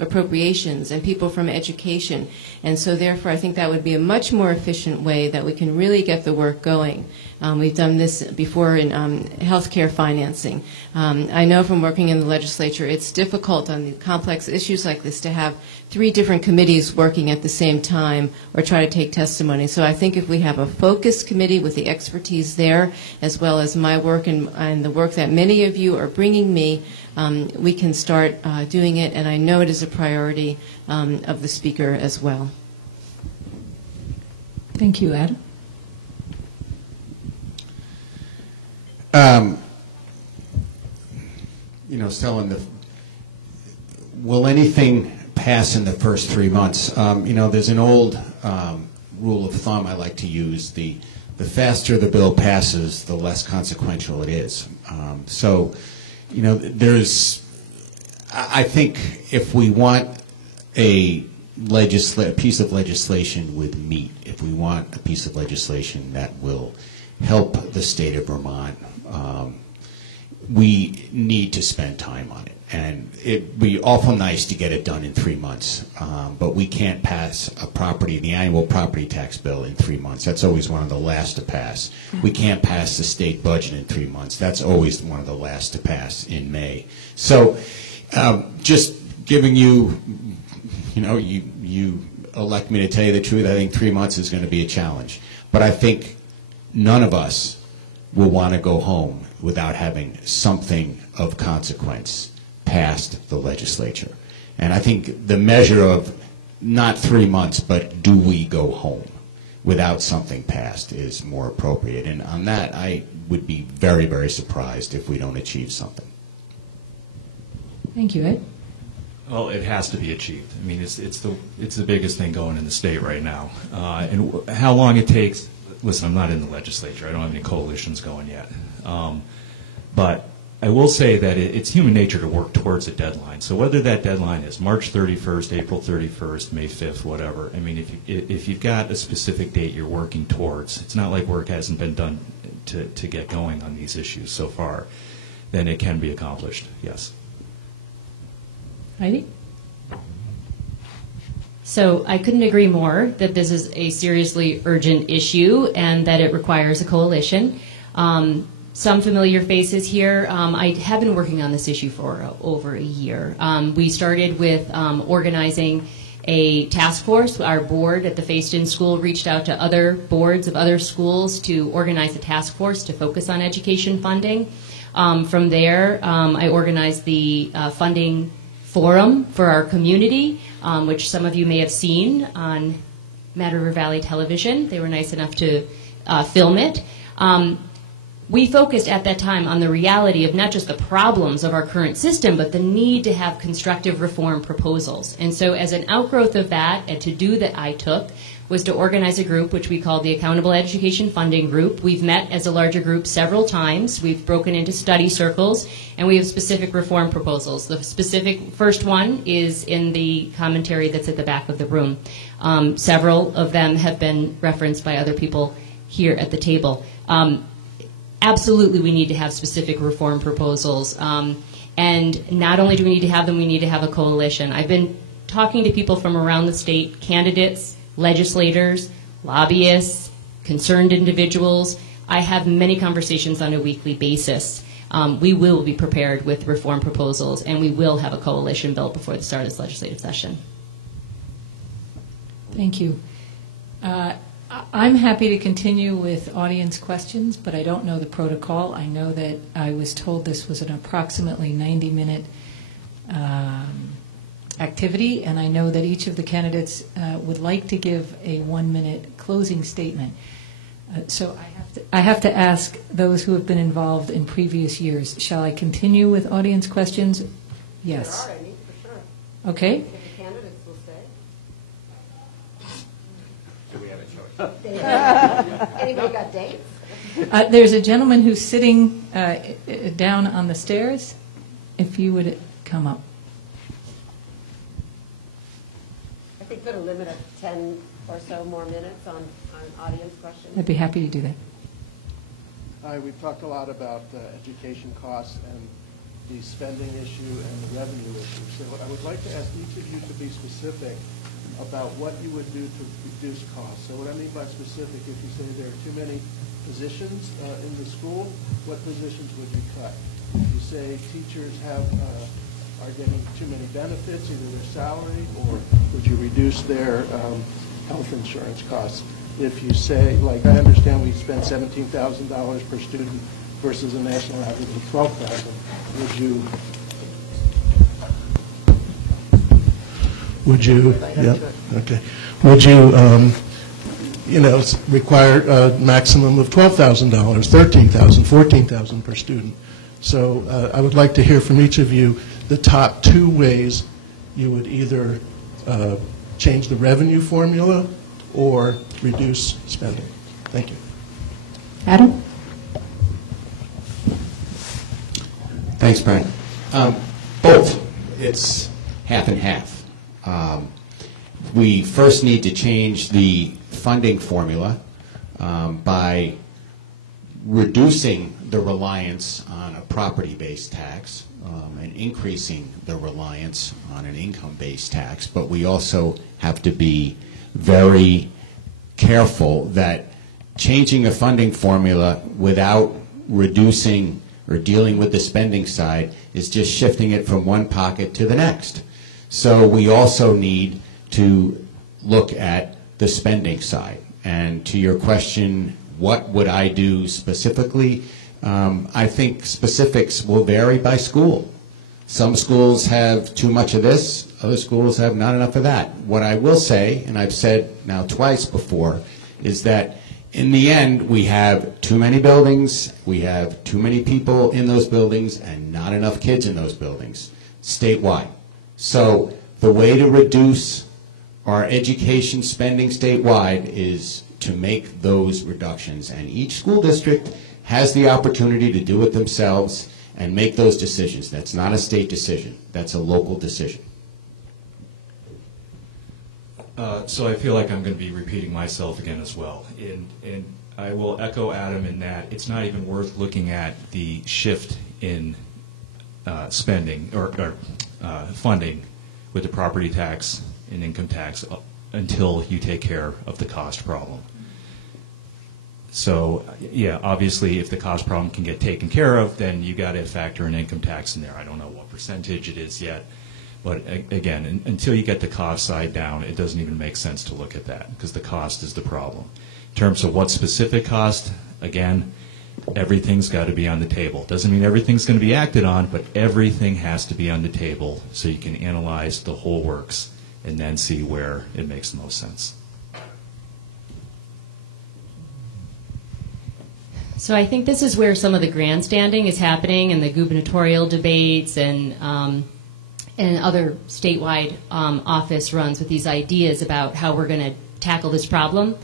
appropriations, and people from education. And so therefore I think that would be a much more efficient way that we can really get the work going. We've done this before in healthcare financing. I know from working in the legislature, it's difficult on the complex issues like this to have 3 different committees working at the same time or try to take testimony. So I think if we have a focused committee with the expertise there, as well as my work and the work that many of you are bringing me, we can start doing it, and I know it is a priority of the speaker as well. Thank you, Ed. Stella, will anything pass in the first 3 months? There's an old rule of thumb I like to use. The faster the bill passes, the less consequential it is. I think if we want a piece of legislation with meat, if we want a piece of legislation that will help the state of Vermont, we need to spend time on it. And it'd be awful nice to get it done in 3 months, but we can't pass the annual property tax bill in 3 months. That's always one of the last to pass. We can't pass the state budget in 3 months. That's always one of the last to pass in May. So just giving you, you elect me to tell you the truth, I think 3 months is going to be a challenge. But I think none of us will want to go home without having something of consequence passed the legislature. And I think the measure of not 3 months, but do we go home without something passed is more appropriate. And on that, I would be very, very surprised if we don't achieve something. Thank you, Ed. Well, it has to be achieved. I mean, it's the biggest thing going in the state right now. And how long it takes, listen, I'm not in the legislature. I don't have any coalitions going yet. But I will say that it's human nature to work towards a deadline. So whether that deadline is March 31st, April 31st, May 5th, whatever, I mean, if you've got a specific date you're working towards, it's not like work hasn't been done to get going on these issues so far, then it can be accomplished, yes. Heidi? So I couldn't agree more that this is a seriously urgent issue and that it requires a coalition. Some familiar faces here. I have been working on this issue for over a year. We started with organizing a task force. Our board at the Fayston School reached out to other boards of other schools to organize a task force to focus on education funding. From there, I organized the funding forum for our community, which some of you may have seen on Mad River Valley Television. They were nice enough to film it. We focused at that time on the reality of not just the problems of our current system, but the need to have constructive reform proposals. And so as an outgrowth of that, and to-do that I took, was to organize a group which we call the Accountable Education Funding Group. We've met as a larger group several times. We've broken into study circles, and we have specific reform proposals. The specific first one is in the commentary that's at the back of the room. Several of them have been referenced by other people here at the table. Absolutely, we need to have specific reform proposals. And not only do we need to have them, we need to have a coalition. I've been talking to people from around the state, candidates, legislators, lobbyists, concerned individuals. I have many conversations on a weekly basis. We will be prepared with reform proposals, and we will have a coalition built before the start of this legislative session. Thank you. I'm happy to continue with audience questions, but I don't know the protocol. I know that I was told this was an approximately 90-minute activity, and I know that each of the candidates would like to give a 1-minute closing statement. So I have to ask those who have been involved in previous years, shall I continue with audience questions? Yes. There are any, for sure. Okay. If the candidates will stay. Do we have a choice? Anybody got dates? There's a gentleman who's sitting down on the stairs. If you would come up. I think put a limit of 10 or so more minutes on audience questions. I'd be happy to do that. Hi, we've talked a lot about education costs and the spending issue and the revenue issue. So I would like to ask each of you to be specific about what you would do to reduce costs. So what I mean by specific, if you say there are too many positions in the school, what positions would you cut? If you say teachers are getting too many benefits, either their salary, or would you reduce their health insurance costs? If you say, like, I understand we spend $17,000 per student versus a national average of $12,000, would you, require a maximum of $12,000, $13,000, $14,000 per student? So I would like to hear from each of you the top 2 ways you would either change the revenue formula or reduce spending. Thank you. Adam? Thanks, Brian. Both. It's half and half. We first need to change the funding formula by reducing the reliance on a property-based tax and increasing the reliance on an income-based tax. But we also have to be very careful that changing a funding formula without reducing or dealing with the spending side is just shifting it from one pocket to the next. So we also need to look at the spending side. And to your question, what would I do specifically? I think specifics will vary by school. Some schools have too much of this, other schools have not enough of that. What I will say, and I've said now twice before, is that in the end we have too many buildings, we have too many people in those buildings, and not enough kids in those buildings, statewide. So the way to reduce our education spending statewide is to make those reductions, and each school district has the opportunity to do it themselves and make those decisions. That's not a state decision. That's a local decision. So I feel like I'm going to be repeating myself again as well. And I will echo Adam in that it's not even worth looking at the shift in spending or funding with the property tax and income tax until you take care of the cost problem. So, yeah, obviously, if the cost problem can get taken care of, then you got to factor in income tax in there. I don't know what percentage it is yet, but again, until you get the cost side down, it doesn't even make sense to look at that because the cost is the problem. In terms of what specific cost, again, everything's got to be on the table. Doesn't mean everything's going to be acted on, but everything has to be on the table so you can analyze the whole works and then see where it makes the most sense. So I think this is where some of the grandstanding is happening in the gubernatorial debates and other statewide office runs with these ideas about how we're going to tackle this problem.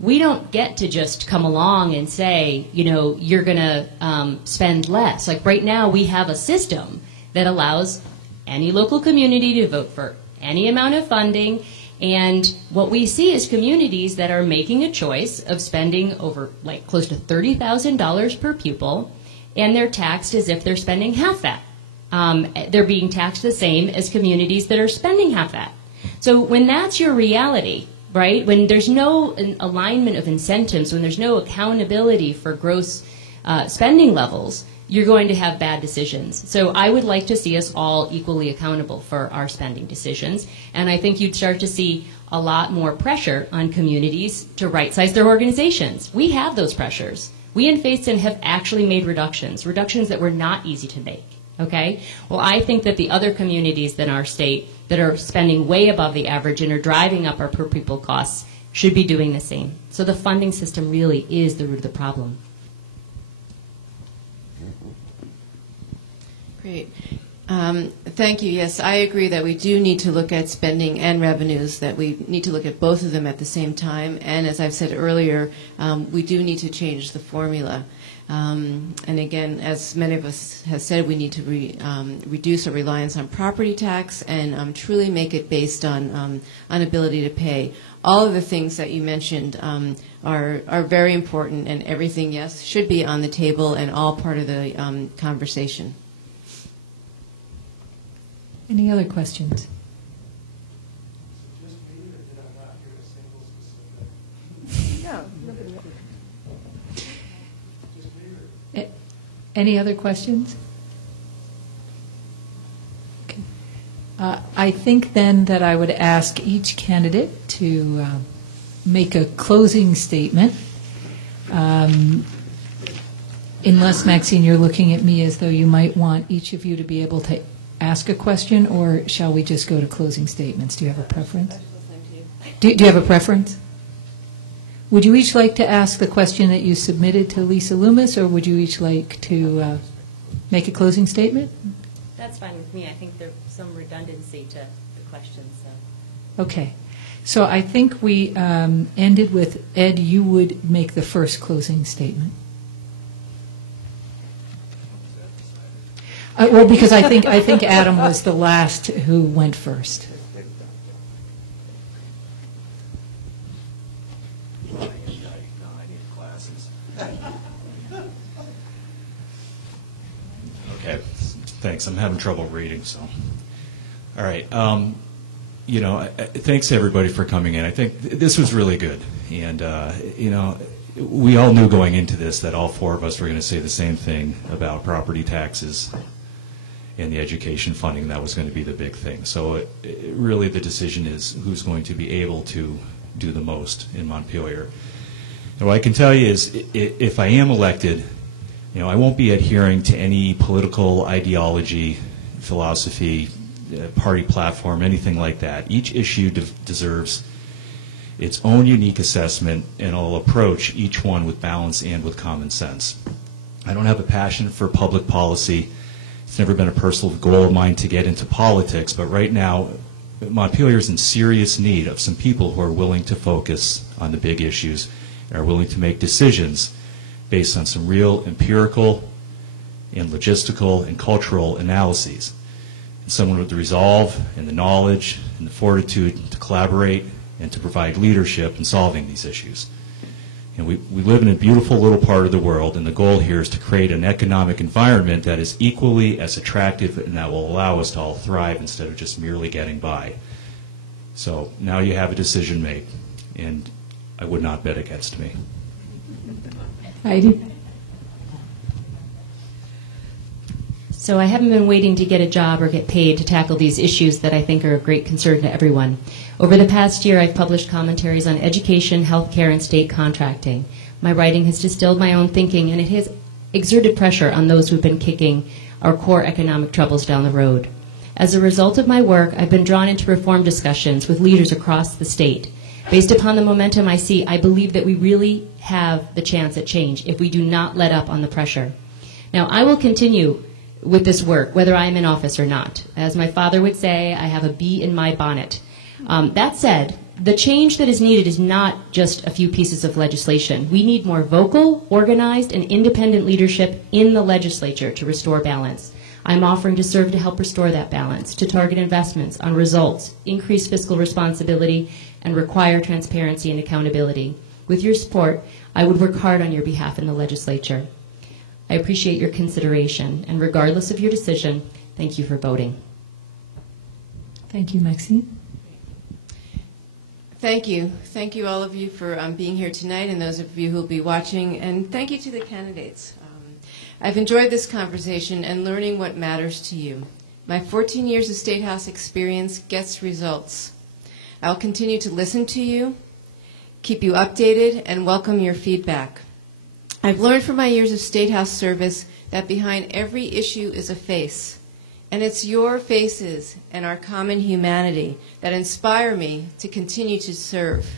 We don't get to just come along and say, you know, you're going to spend less. Like right now we have a system that allows any local community to vote for any amount of funding. And what we see is communities that are making a choice of spending over like close to $30,000 per pupil, and they're taxed as if they're spending half that. They're being taxed the same as communities that are spending half that. So when that's your reality, right, when there's no alignment of incentives, when there's no accountability for gross spending levels, you're going to have bad decisions. So I would like to see us all equally accountable for our spending decisions. And I think you'd start to see a lot more pressure on communities to right-size their organizations. We have those pressures. We in Facein have actually made reductions that were not easy to make. Okay? Well, I think that the other communities in our state that are spending way above the average and are driving up our per pupil costs should be doing the same. So the funding system really is the root of the problem. Great. Thank you. Yes, I agree that we do need to look at spending and revenues, that we need to look at both of them at the same time. And as I've said earlier, we do need to change the formula. And again, as many of us have said, we need to reduce our reliance on property tax and truly make it based on ability to pay. All of the things that you mentioned are very important, and everything, yes, should be on the table and all part of the conversation. Any other questions? Any other questions? Okay. I think then that I would ask each candidate to make a closing statement. Unless, Maxine, you're looking at me as though you might want each of you to be able to ask a question, or shall we just go to closing statements? Do you have a preference? Do you have a preference? Would you each like to ask the question that you submitted to Lisa Loomis, or would you each like to make a closing statement? That's fine with me. I think there's some redundancy to the questions. So. Okay. So I think we ended with, Ed, you would make the first closing statement. Well, because I think Adam was the last who went first. Okay, thanks. I'm having trouble reading, so. All right. Thanks everybody for coming in. I think this was really good, and we all knew going into this that all four of us were going to say the same thing about property taxes and the education funding. That was going to be the big thing. So really the decision is who's going to be able to do the most in Montpelier. And what I can tell you is if I am elected, I won't be adhering to any political ideology, philosophy, party platform, anything like that. Each issue deserves its own unique assessment, and I'll approach each one with balance and with common sense. I don't have a passion for public policy. It's never been a personal goal of mine to get into politics, but right now Montpelier is in serious need of some people who are willing to focus on the big issues and are willing to make decisions based on some real empirical and logistical and cultural analyses. And someone with the resolve and the knowledge and the fortitude to collaborate and to provide leadership in solving these issues. And we live in a beautiful little part of the world, and the goal here is to create an economic environment that is equally as attractive and that will allow us to all thrive instead of just merely getting by. So now you have a decision made, and I would not bet against me. Heidi? So I haven't been waiting to get a job or get paid to tackle these issues that I think are of great concern to everyone. Over the past year, I've published commentaries on education, healthcare, and state contracting. My writing has distilled my own thinking, and it has exerted pressure on those who've been kicking our core economic troubles down the road. As a result of my work, I've been drawn into reform discussions with leaders across the state. Based upon the momentum I see, I believe that we really have the chance at change if we do not let up on the pressure. Now, I will continue with this work, whether I am in office or not. As my father would say, I have a bee in my bonnet. That said, the change that is needed is not just a few pieces of legislation. We need more vocal, organized, and independent leadership in the legislature to restore balance. I'm offering to serve to help restore that balance, to target investments on results, increase fiscal responsibility, and require transparency and accountability. With your support, I would work hard on your behalf in the legislature. I appreciate your consideration, and regardless of your decision, thank you for voting. Thank you, Maxine. Thank you. Thank you, all of you, for being here tonight, and those of you who will be watching. And thank you to the candidates. I've enjoyed this conversation and learning what matters to you. My 14 years of State House experience gets results. I'll continue to listen to you, keep you updated, and welcome your feedback. I've learned from my years of State House service that behind every issue is a face. And it's your faces and our common humanity that inspire me to continue to serve.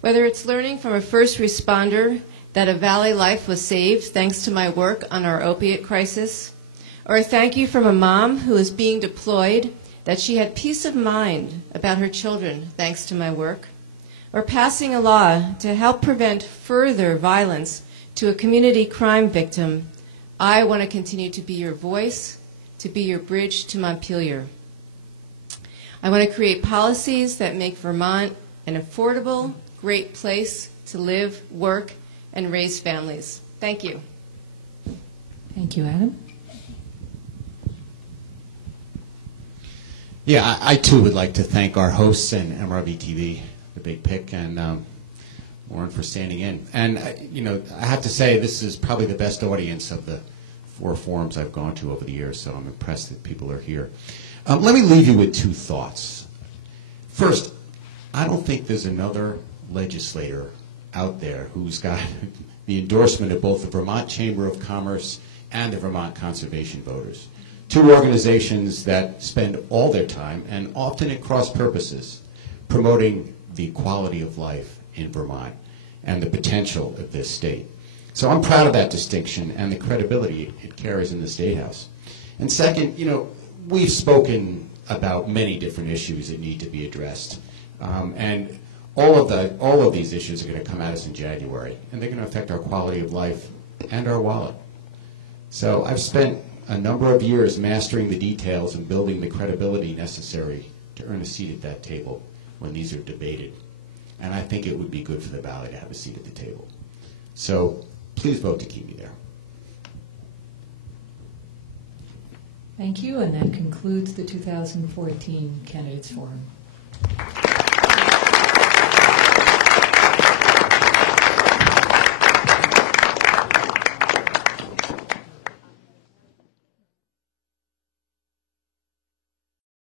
Whether it's learning from a first responder that a Valley life was saved thanks to my work on our opiate crisis, or a thank you from a mom who is being deployed that she had peace of mind about her children thanks to my work, or passing a law to help prevent further violence to a community crime victim, I want to continue to be your voice, to be your bridge to Montpelier. I want to create policies that make Vermont an affordable, great place to live, work, and raise families. Thank you. Thank you, Adam. Yeah, I too would like to thank our hosts and MRV TV, The Big Pick, and Warren for standing in. And, I have to say this is probably the best audience of the 4 forums I've gone to over the years, so I'm impressed that people are here. Let me leave you with 2 thoughts. First, I don't think there's another legislator out there who's got the endorsement of both the Vermont Chamber of Commerce and the Vermont Conservation Voters, 2 organizations that spend all their time, and often at cross purposes, promoting the quality of life in Vermont and the potential of this state. So I'm proud of that distinction and the credibility it carries in the State House. And second, we've spoken about many different issues that need to be addressed. And all of these issues are going to come at us in January, and they're going to affect our quality of life and our wallet. So I've spent a number of years mastering the details and building the credibility necessary to earn a seat at that table when these are debated. And I think it would be good for the Valley to have a seat at the table. So please vote to keep me there. Thank you, and that concludes the 2014 Candidates Forum.